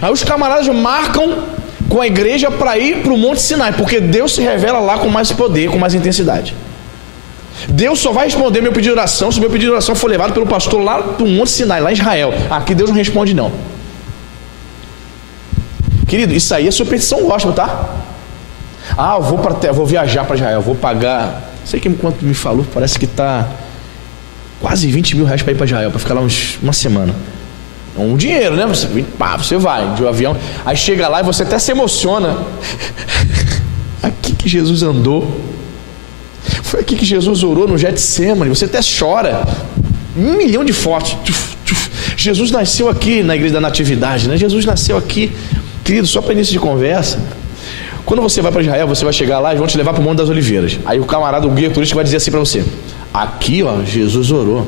Aí os camaradas marcam com a igreja para ir para o Monte Sinai, porque Deus se revela lá com mais poder, com mais intensidade. Deus só vai responder meu pedido de oração se meu pedido de oração for levado pelo pastor lá para o Monte Sinai, lá em Israel. Aqui Deus não responde não. Querido, isso aí é superstição gospel, tá? Eu vou viajar para Israel, vou pagar, não sei quanto me falou, parece que está quase 20 mil reais para ir para Israel, para ficar lá uma semana. Um dinheiro, né? Você vai de um avião, aí chega lá e você até se emociona. Aqui que Jesus andou, foi aqui que Jesus orou no Getsemane, você até chora. 1 milhão de fotos. Jesus nasceu aqui na igreja da Natividade, né? Jesus nasceu aqui. Querido, só para início de conversa, quando você vai para Israel, você vai chegar lá e vão te levar para o Monte das Oliveiras. Aí o camarada, o guia turístico, vai dizer assim para você: aqui, ó, Jesus orou.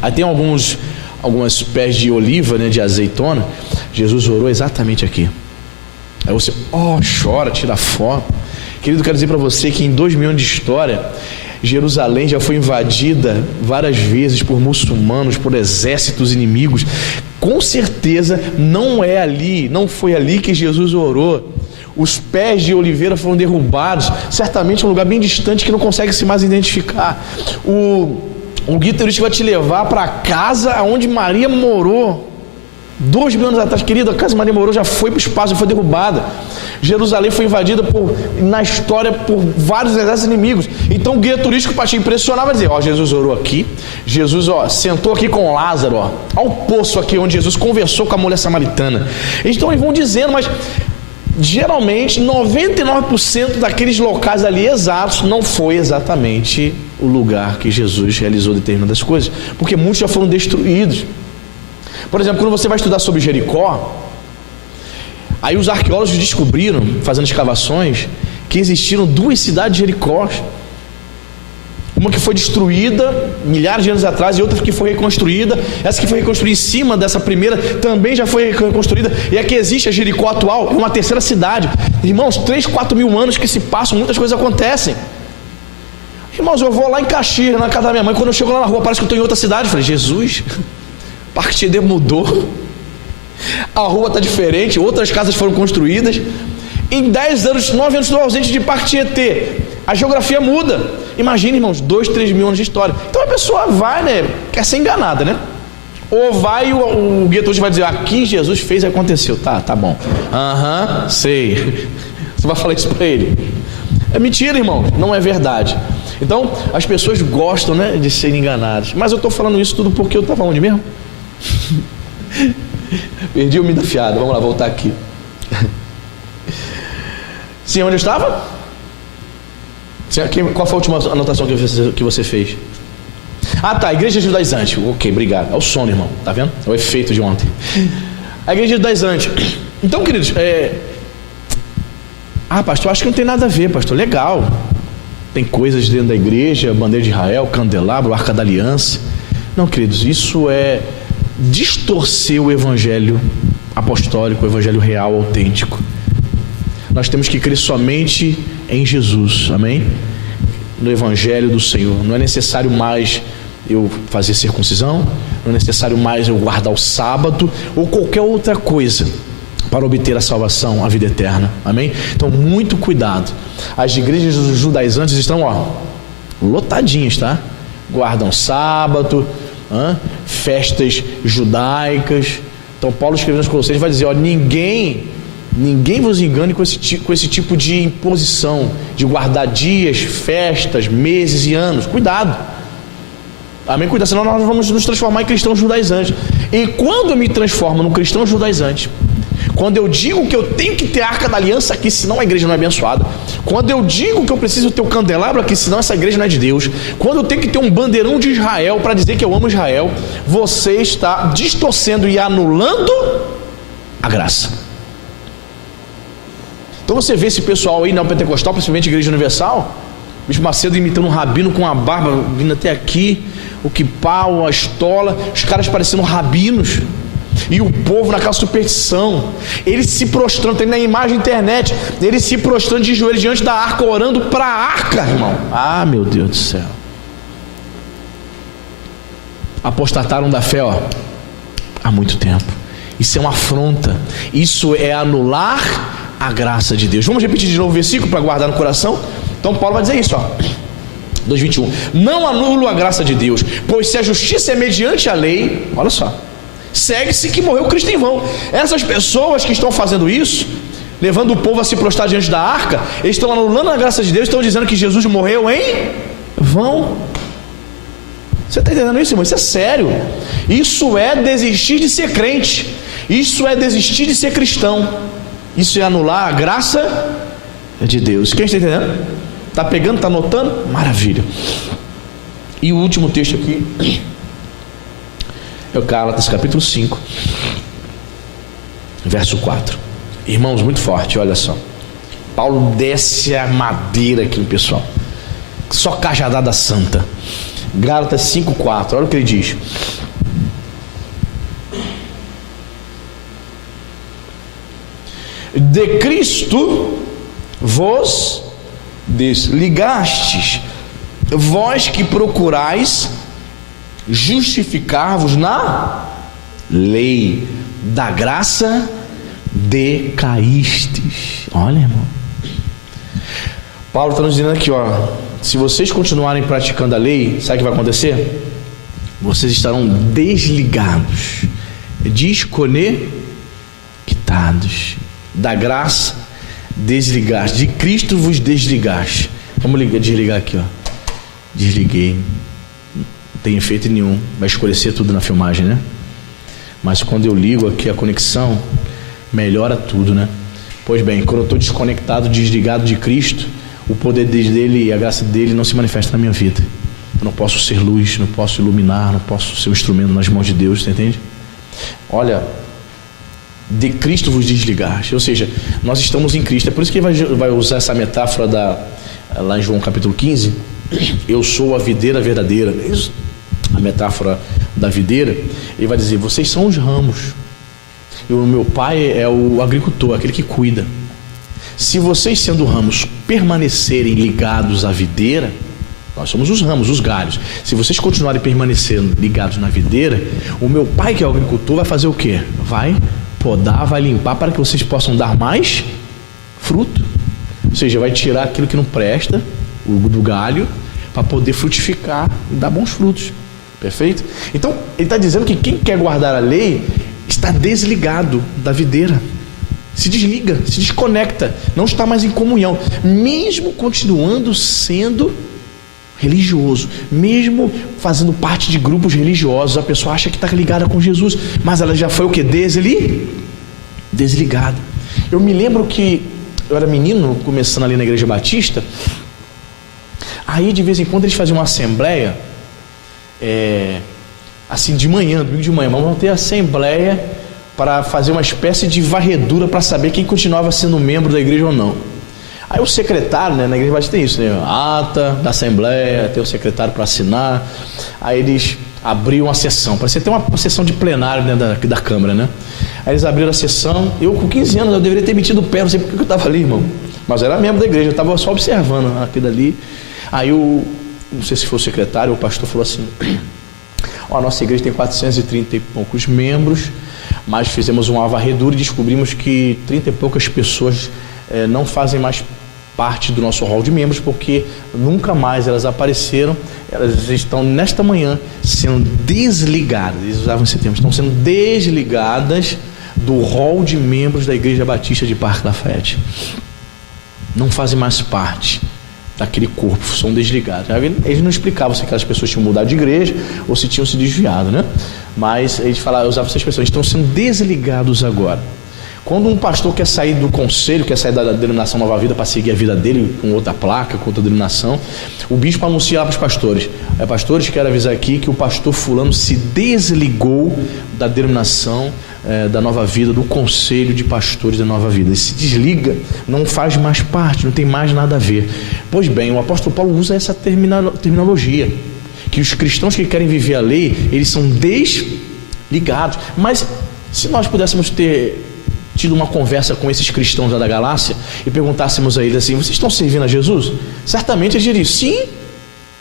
Aí tem algumas pés de oliva, né, de azeitona. Jesus orou exatamente aqui. Aí você, chora, tira foto. Querido, quero dizer para você que em 2 mil anos de história, Jerusalém já foi invadida várias vezes por muçulmanos, por exércitos inimigos. Com certeza não foi ali que Jesus orou. Os pés de oliveira foram derrubados. Certamente é um lugar bem distante que não consegue se mais identificar. O guia turístico vai te levar para a casa onde Maria morou 2 mil anos atrás. Querido, a casa de Maria morou já foi para o espaço, já foi derrubada. Jerusalém foi invadida na história por vários exércitos inimigos. Então o guia turístico, para te impressionar, vai dizer: Jesus orou aqui, Jesus sentou aqui com Lázaro, olha o poço aqui onde Jesus conversou com a mulher samaritana. Então eles vão dizendo, mas geralmente 99% daqueles locais ali exatos não foi exatamente o lugar que Jesus realizou determinadas coisas, porque muitos já foram destruídos. Por exemplo, quando você vai estudar sobre Jericó, aí os arqueólogos descobriram, fazendo escavações, que existiram 2 cidades de Jericó. Uma que foi destruída milhares de anos atrás e outra que foi reconstruída. Essa que foi reconstruída em cima dessa primeira também já foi reconstruída. E a que existe, a Jericó atual, é uma terceira cidade. Irmãos, 3, 4 mil anos que se passam, muitas coisas acontecem. Irmãos, eu vou lá em Caxias, na casa da minha mãe, quando eu chego lá na rua, parece que eu estou em outra cidade. Eu falei: Jesus, Parque mudou, a rua está diferente, outras casas foram construídas. Em 10 anos, 9 anos estou ausente de Parque Tietê. A geografia muda. Imagina, irmãos, 2, 3 mil anos de história. Então a pessoa vai, né? Quer ser enganada, né? Ou vai e o guia turístico vai dizer: aqui Jesus fez e aconteceu. Tá bom. Sei. Você vai falar isso para ele. É mentira, irmão. Não é verdade. Então, as pessoas gostam, né, de serem enganadas. Mas eu estou falando isso tudo porque eu estava onde mesmo? Perdi o me da fiada. Vamos lá, voltar aqui. Sim, onde eu estava? Qual foi a última anotação que você fez? Tá, igreja judaizante. Ok, obrigado. É o sono, irmão, tá vendo? É o efeito de ontem. A igreja judaizante. Então, queridos, pastor, acho que não tem nada a ver, pastor. Legal. Tem coisas dentro da igreja, bandeira de Israel, candelabro, arca da aliança. Não, queridos, isso é distorcer o evangelho apostólico, o evangelho real, autêntico. Nós temos que crer somente em Jesus, amém? no Evangelho do Senhor. Não é necessário mais eu fazer circuncisão, não é necessário mais eu guardar o sábado ou qualquer outra coisa para obter a salvação, a vida eterna. Amém? Então, muito cuidado. As igrejas judaizantes estão, lotadinhas, tá? Guardam sábado, festas judaicas. Então, Paulo escrevendo aos Colossenses vai dizer, ninguém vos engane com esse tipo de imposição, de guardar dias, festas, meses e anos. Cuidado. Amém? Cuidado, senão nós vamos nos transformar em cristãos judaizantes. E quando eu me transformo num cristão judaizante, quando eu digo que eu tenho que ter a arca da aliança aqui, senão a igreja não é abençoada, quando eu digo que eu preciso ter o candelabro aqui, senão essa igreja não é de Deus, quando eu tenho que ter um bandeirão de Israel para dizer que eu amo Israel, você está distorcendo e anulando a graça. Então você vê esse pessoal aí neopentecostal, principalmente Igreja Universal, Bispo Macedo imitando um rabino com a barba vindo até aqui, o quipau, a estola, os caras parecendo rabinos, e o povo naquela superstição, eles se prostrando, tem na imagem da internet, eles se prostrando de joelhos diante da arca, orando para a arca, irmão. Ah, meu Deus do céu. Apostataram da fé, há muito tempo. Isso é uma afronta, isso é anular a graça de Deus. Vamos repetir de novo o versículo para guardar no coração? Então Paulo vai dizer isso, 2:21. Não anulo a graça de Deus, pois se a justiça é mediante a lei, olha só, segue-se que morreu Cristo em vão. Essas pessoas que estão fazendo isso, levando o povo a se prostrar diante da arca, eles estão anulando a graça de Deus, estão dizendo que Jesus morreu em vão. Você está entendendo isso, irmão? Isso é sério. Isso é desistir de ser crente, isso é desistir de ser cristão, isso é anular a graça de Deus. Quem está entendendo? Está pegando, está anotando? Maravilha. E o último texto aqui é o Gálatas capítulo 5, verso 4. Irmãos, muito forte, olha só. Paulo desce a madeira aqui no pessoal, só cajadada santa. Gálatas 5:4, olha o que ele diz. De Cristo vos desligastes, vós que procurais justificar-vos na lei, da graça decaístes. Olha, irmão, Paulo está nos dizendo aqui, se vocês continuarem praticando a lei, sabe o que vai acontecer? Vocês estarão desligados, desconectados da graça, desligaste, de Cristo vos desligaste. Vamos desligar aqui, desliguei, não tem efeito nenhum, vai escurecer tudo na filmagem, né? Mas quando eu ligo aqui a conexão, melhora tudo, né? Pois bem, quando eu estou desconectado, desligado de Cristo, o poder dele e a graça dele não se manifesta na minha vida. Eu não posso ser luz, não posso iluminar, não posso ser um instrumento nas mãos de Deus, você entende? Olha, de Cristo vos desligaste, ou seja, nós estamos em Cristo. É por isso que ele vai usar essa metáfora lá em João capítulo 15, eu sou a videira verdadeira, isso, a metáfora da videira. Ele vai dizer, vocês são os ramos, e o meu pai é o agricultor, aquele que cuida. Se vocês, sendo ramos, permanecerem ligados à videira, nós somos os ramos, os galhos. Se vocês continuarem permanecendo ligados na videira, o meu pai, que é o agricultor, vai fazer o quê? Vai podar, vai limpar para que vocês possam dar mais fruto. Ou seja, vai tirar aquilo que não presta, do galho, para poder frutificar e dar bons frutos. Perfeito? Então, ele está dizendo que quem quer guardar a lei está desligado da videira. Se desliga, se desconecta, não está mais em comunhão, mesmo continuando sendo religioso, mesmo fazendo parte de grupos religiosos. A pessoa acha que está ligada com Jesus, mas ela já foi o que? Desligada. Eu me lembro que eu era menino, começando ali na Igreja Batista, aí de vez em quando eles faziam uma assembleia, assim de manhã, domingo de manhã, vamos ter assembleia para fazer uma espécie de varredura para saber quem continuava sendo membro da igreja ou não. Aí o secretário, na igreja Batista tem isso, ata da assembleia, tem o secretário para assinar. Aí eles abriam a sessão, parecia ter uma sessão de plenário dentro da Câmara, né? Aí eles abriram a sessão, eu com 15 anos, eu deveria ter metido o pé, não sei porque eu estava ali, irmão, mas eu era membro da igreja, eu estava só observando aquilo ali. Aí não sei se foi o secretário ou o pastor, falou assim: a nossa igreja tem 430 e poucos membros, mas fizemos uma varredura e descobrimos que 30 e poucas pessoas não fazem mais parte do nosso hall de membros, porque nunca mais elas apareceram. Elas estão nesta manhã sendo desligadas, eles usavam esse termo, estão sendo desligadas do hall de membros da Igreja Batista de Parque Lafayette. Não fazem mais parte daquele corpo, são desligados. Eles não explicavam se aquelas pessoas tinham mudado de igreja ou se tinham se desviado, né? Mas eles falavam, usavam essas pessoas, estão sendo desligados agora. Quando um pastor quer sair do conselho, quer sair da denominação Nova Vida para seguir a vida dele com outra placa, com outra denominação, o bispo anuncia lá para os pastores: pastores, quero avisar aqui que o pastor fulano se desligou da denominação da Nova Vida, do conselho de pastores da Nova Vida. Ele se desliga, não faz mais parte, não tem mais nada a ver. Pois bem, o apóstolo Paulo usa essa terminologia, que os cristãos que querem viver a lei, eles são desligados. Mas se nós pudéssemos ter tido uma conversa com esses cristãos lá da Galácia e perguntássemos a eles assim: vocês estão servindo a Jesus? Certamente eles diriam: sim,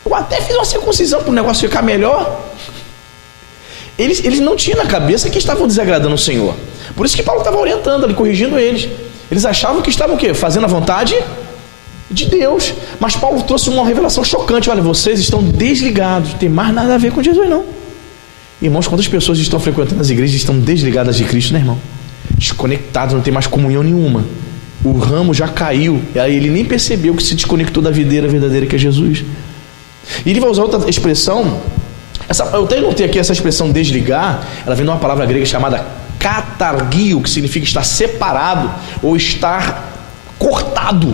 eu até fiz uma circuncisão para o negócio ficar melhor. Eles não tinham na cabeça que estavam desagradando o Senhor. Por isso que Paulo estava orientando ali, corrigindo eles. Eles achavam que estavam o quê? Fazendo a vontade de Deus. Mas Paulo trouxe uma revelação chocante: olha, vocês estão desligados, não tem mais nada a ver com Jesus não. Irmãos, quantas pessoas estão frequentando as igrejas e estão desligadas de Cristo, né, irmão? Desconectados, não tem mais comunhão nenhuma. O ramo já caiu, e aí ele nem percebeu que se desconectou da videira verdadeira que é Jesus. E ele vai usar outra expressão. Eu até notei aqui essa expressão desligar. Ela vem de uma palavra grega chamada katargio, que significa estar separado ou estar cortado.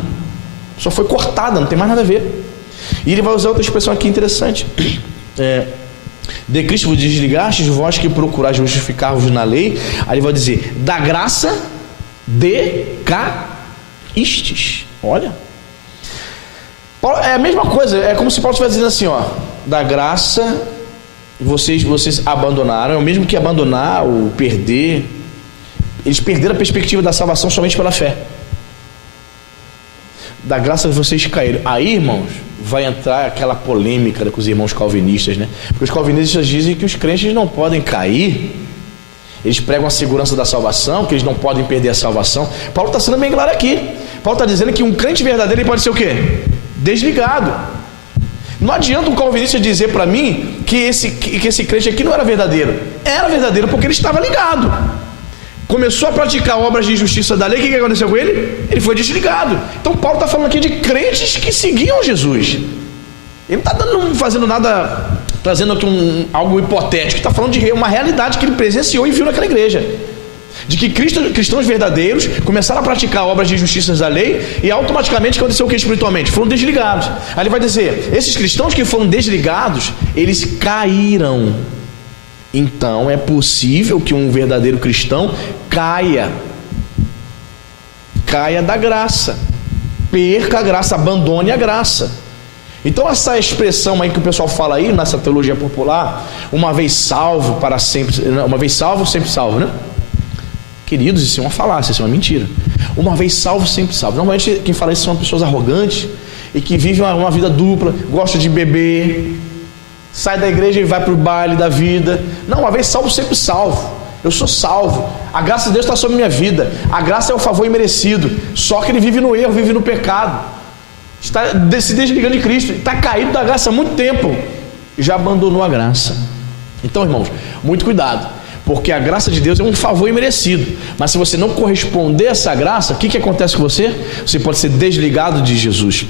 Só foi cortada, não tem mais nada a ver. E ele vai usar outra expressão aqui interessante: de Cristo vos desligastes, vós que procurais justificar-vos na lei. Aí ele vai dizer: da graça decaístes. Olha, é a mesma coisa. É como se Paulo estivesse dizendo assim: da graça vocês abandonaram. É o mesmo que abandonar ou perder. Eles perderam a perspectiva da salvação somente pela fé. Da graça vocês caíram. Aí, irmãos, vai entrar aquela polêmica com os irmãos calvinistas, né? Porque os calvinistas dizem que os crentes não podem cair. Eles pregam a segurança da salvação, que eles não podem perder a salvação. Paulo está sendo bem claro aqui. Paulo está dizendo que um crente verdadeiro ele pode ser o quê? Desligado. Não adianta um calvinista dizer para mim que esse crente aqui não era verdadeiro. Era verdadeiro porque ele estava ligado. Começou a praticar obras de injustiça da lei. O que aconteceu com ele? Ele foi desligado. Então Paulo está falando aqui de crentes que seguiam Jesus. Ele não está fazendo nada, trazendo aqui algo hipotético. Ele está falando de uma realidade que ele presenciou e viu naquela igreja. De que cristãos verdadeiros começaram a praticar obras de injustiça da lei e automaticamente aconteceu o que espiritualmente? Foram desligados. Aí ele vai dizer: esses cristãos que foram desligados, eles caíram. Então é possível que um verdadeiro cristão caia da graça, perca a graça, abandone a graça. Então essa expressão aí que o pessoal fala aí nessa teologia popular, uma vez salvo para sempre, uma vez salvo, sempre salvo, né? Queridos, isso é uma falácia, isso é uma mentira. Uma vez salvo, sempre salvo. Normalmente quem fala isso são pessoas arrogantes e que vivem uma vida dupla, gostam de beber, sai da igreja e vai para o baile da vida. Não, uma vez salvo, sempre salvo. Eu sou salvo. A graça de Deus está sobre minha vida. A graça é o favor imerecido. Só que ele vive no erro, vive no pecado. Está se desligando de Cristo. Está caído da graça há muito tempo. Já abandonou a graça. Então, irmãos, muito cuidado. Porque a graça de Deus é um favor imerecido. Mas se você não corresponder a essa graça, o que acontece com você? Você pode ser desligado de Jesus.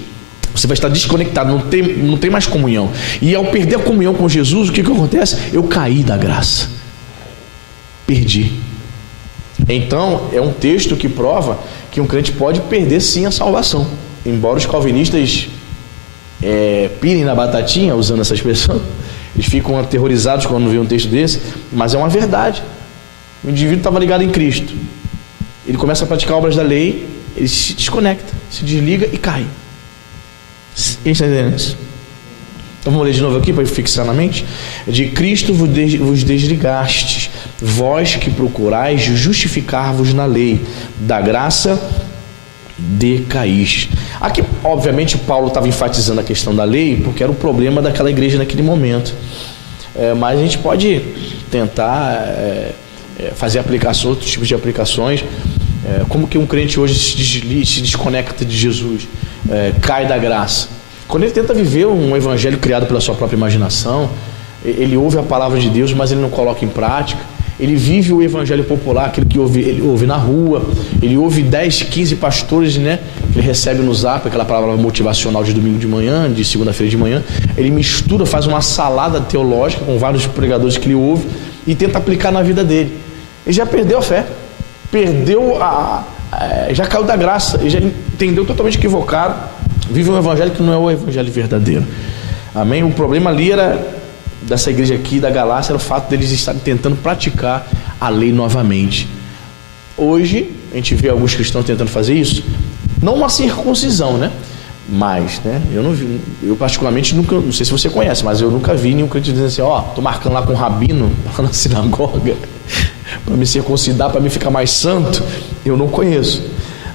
Você vai estar desconectado, não tem mais comunhão. E ao perder a comunhão com Jesus, o que acontece? Eu caí da graça. Perdi. Então, é um texto que prova que um crente pode perder sim a salvação. Embora os calvinistas pirem na batatinha, usando essa expressão, eles ficam aterrorizados quando vêem um texto desse, mas é uma verdade. O indivíduo estava ligado em Cristo. Ele começa a praticar obras da lei, ele se desconecta, se desliga e cai. Quem está entendendo isso? Então vamos ler de novo aqui para fixar na mente. De Cristo vos desligastes, vós que procurais justificar-vos na lei, da graça decaíste. Aqui, obviamente, Paulo estava enfatizando a questão da lei, porque era o problema daquela igreja naquele momento. Mas a gente pode tentar fazer aplicações, outros tipos de aplicações. Como que um crente hoje se desconecta de Jesus, cai da graça? Quando ele tenta viver um evangelho criado pela sua própria imaginação, ele ouve a palavra de Deus, mas ele não coloca em prática. Ele vive o evangelho popular, aquele que ele ouve na rua, ele ouve 10, 15 pastores, né, que ele recebe no zap, aquela palavra motivacional de domingo de manhã, de segunda-feira de manhã. Ele mistura, faz uma salada teológica com vários pregadores que ele ouve e tenta aplicar na vida dele. Ele já perdeu a fé, já caiu da graça, ele já entendeu totalmente equivocado, vive um evangelho que não é o evangelho verdadeiro. Amém? O problema ali era dessa igreja aqui da Galácia, era o fato deles estarem tentando praticar a lei novamente. Hoje a gente vê alguns cristãos tentando fazer isso, não uma circuncisão, né? Mas, né? Eu particularmente nunca, não sei se você conhece, mas eu nunca vi nenhum crente dizendo assim: tô marcando lá com um rabino lá na sinagoga para me circuncidar, para me ficar mais santo. Eu não conheço,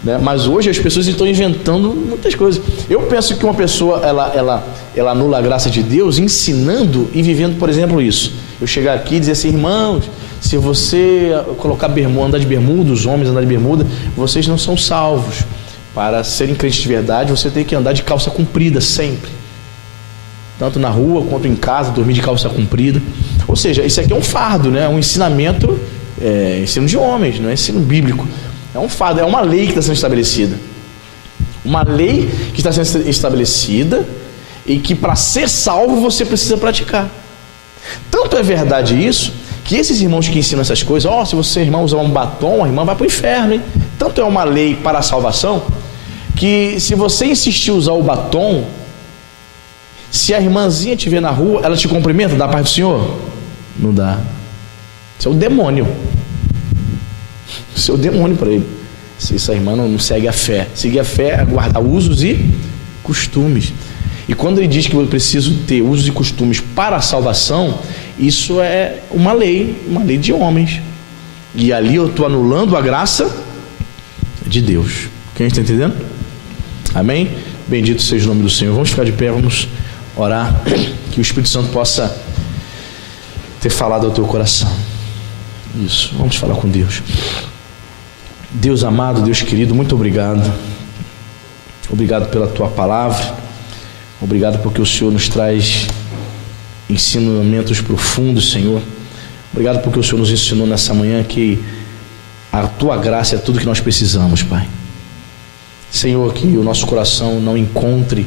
né? Mas hoje as pessoas estão inventando muitas coisas. Eu penso que uma pessoa ela anula a graça de Deus ensinando e vivendo, por exemplo, isso. Eu chegar aqui e dizer assim: irmãos, se você colocar bermuda, andar de bermuda, os homens andar de bermuda, vocês não são salvos. Para serem crentes de verdade, você tem que andar de calça comprida sempre, tanto na rua quanto em casa, dormir de calça comprida. Ou seja, isso aqui é um fardo, né? É um ensinamento, ensino de homens, não é ensino bíblico. É um fardo, é uma lei que está sendo estabelecida. Uma lei que está sendo estabelecida e que para ser salvo você precisa praticar. Tanto é verdade isso, que esses irmãos que ensinam essas coisas, se você, irmão, usar um batom, a irmã vai para o inferno, hein? Tanto é uma lei para a salvação, que se você insistir em usar o batom, se a irmãzinha te ver na rua, ela te cumprimenta, dá a paz do Senhor? Não dá. Isso é o demônio. Isso é o demônio para ele. Se essa irmã não segue a fé. Seguir a fé é guardar usos e costumes. E quando ele diz que eu preciso ter usos e costumes para a salvação, isso é uma lei de homens. E ali eu estou anulando a graça de Deus. Quem está entendendo? Amém? Bendito seja o nome do Senhor. Vamos ficar de pé, vamos orar, que o Espírito Santo possa ter falado ao teu coração. Isso, vamos falar com Deus. Deus amado, Deus querido, muito obrigado. Obrigado pela tua palavra. Obrigado porque o Senhor nos traz ensinamentos profundos, Senhor. Obrigado porque o Senhor nos ensinou nessa manhã que a tua graça é tudo que nós precisamos, Pai. Senhor, que o nosso coração não encontre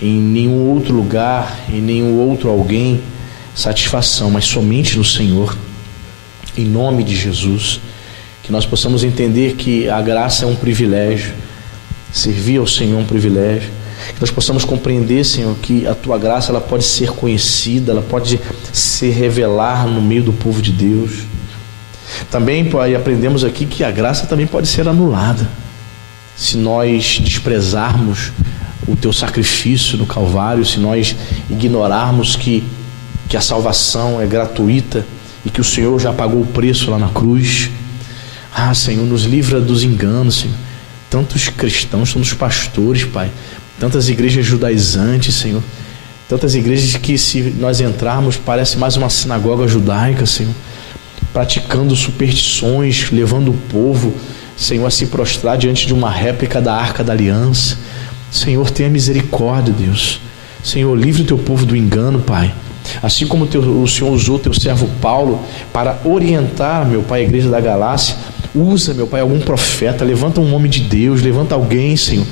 em nenhum outro lugar, em nenhum outro alguém, satisfação, mas somente no Senhor. Em nome de Jesus, que nós possamos entender que a graça é um privilégio, servir ao Senhor é um privilégio, que nós possamos compreender, Senhor, que a tua graça ela pode ser conhecida, ela pode se revelar no meio do povo de Deus. Também, Pai, aprendemos aqui que a graça também pode ser anulada se nós desprezarmos o teu sacrifício no Calvário, se nós ignorarmos que a salvação é gratuita e que o Senhor já pagou o preço lá na cruz. Senhor, nos livra dos enganos, Senhor. Tantos cristãos, tantos pastores, Pai, tantas igrejas judaizantes, Senhor, tantas igrejas que, se nós entrarmos, parece mais uma sinagoga judaica, Senhor, praticando superstições, levando o povo, Senhor, a se prostrar diante de uma réplica da Arca da Aliança. Senhor, tenha misericórdia, Deus. Senhor, livre o teu povo do engano, Pai. Assim como o Senhor usou teu servo Paulo para orientar, meu Pai, a igreja da Galácia, usa, meu Pai, algum profeta, levanta um homem de Deus, levanta alguém, Senhor,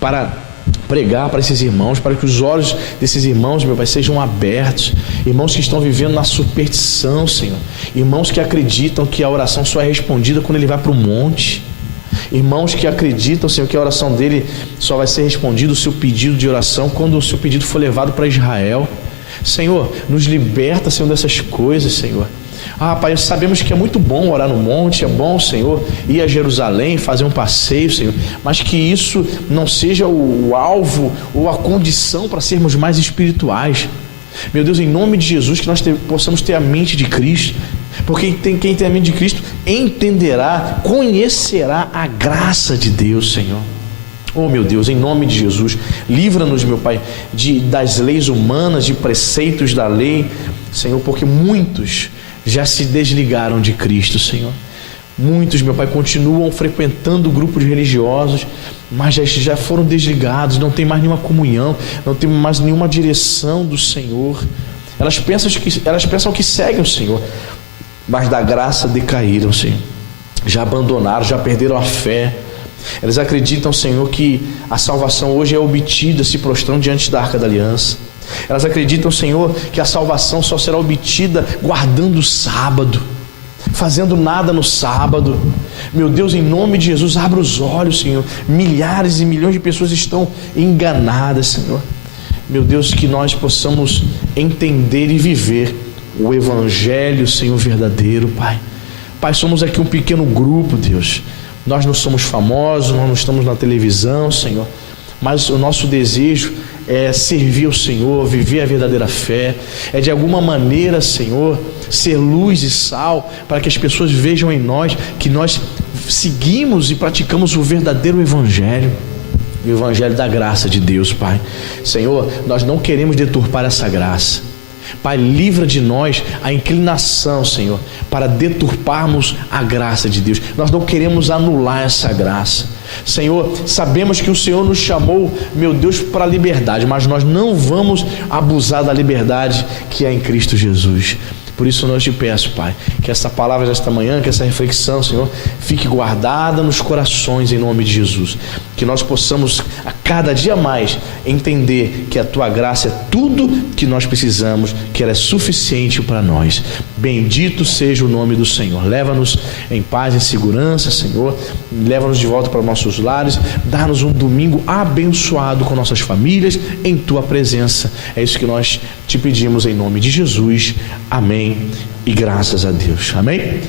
para pregar para esses irmãos, para que os olhos desses irmãos, meu Pai, sejam abertos. Irmãos que estão vivendo na superstição, Senhor. Irmãos que acreditam que a oração só é respondida quando ele vai para o monte. Irmãos que acreditam, Senhor, que a oração dele só vai ser respondida, o seu pedido de oração, quando o seu pedido for levado para Israel. Senhor, nos liberta, Senhor, dessas coisas, Senhor. Pai, sabemos que é muito bom orar no monte, é bom, Senhor, ir a Jerusalém, fazer um passeio, Senhor, mas que isso não seja o alvo ou a condição para sermos mais espirituais. Meu Deus, em nome de Jesus, que nós possamos ter a mente de Cristo, porque quem tem a mente de Cristo entenderá, conhecerá a graça de Deus, Senhor. Oh meu Deus, em nome de Jesus, livra-nos, meu Pai, das leis humanas, de preceitos da lei, Senhor, porque muitos já se desligaram de Cristo, Senhor. Muitos, meu Pai, continuam frequentando grupos religiosos, mas já foram desligados, não tem mais nenhuma comunhão, não tem mais nenhuma direção do Senhor. Elas pensam que seguem o Senhor, mas da graça decaíram, Senhor. Já abandonaram, já perderam a fé. Eles acreditam, Senhor, que a salvação hoje é obtida se prostrando diante da Arca da Aliança. Elas acreditam, Senhor, que a salvação só será obtida guardando o sábado, fazendo nada no sábado. Meu Deus, em nome de Jesus, abra os olhos, Senhor. Milhares e milhões de pessoas estão enganadas, Senhor. Meu Deus, que nós possamos entender e viver o Evangelho, Senhor, verdadeiro, Pai. Pai, somos aqui um pequeno grupo, Deus. Nós não somos famosos, nós não estamos na televisão, Senhor, mas o nosso desejo é servir ao Senhor, viver a verdadeira fé, é de alguma maneira, Senhor, ser luz e sal, para que as pessoas vejam em nós que nós seguimos e praticamos o verdadeiro Evangelho, o Evangelho da graça de Deus, Pai. Senhor, nós não queremos deturpar essa graça. Pai, livra de nós a inclinação, Senhor, para deturparmos a graça de Deus. Nós não queremos anular essa graça. Senhor, sabemos que o Senhor nos chamou, meu Deus, para a liberdade, mas nós não vamos abusar da liberdade que é em Cristo Jesus. Por isso eu te peço, Pai, que essa palavra desta manhã, que essa reflexão, Senhor, fique guardada nos corações em nome de Jesus. Que nós possamos a cada dia mais entender que a Tua graça é tudo que nós precisamos, que ela é suficiente para nós. Bendito seja o nome do Senhor. Leva-nos em paz e segurança, Senhor. Leva-nos de volta para nossos lares. Dá-nos um domingo abençoado com nossas famílias em Tua presença. É isso que nós te pedimos em nome de Jesus. Amém. E graças a Deus. Amém?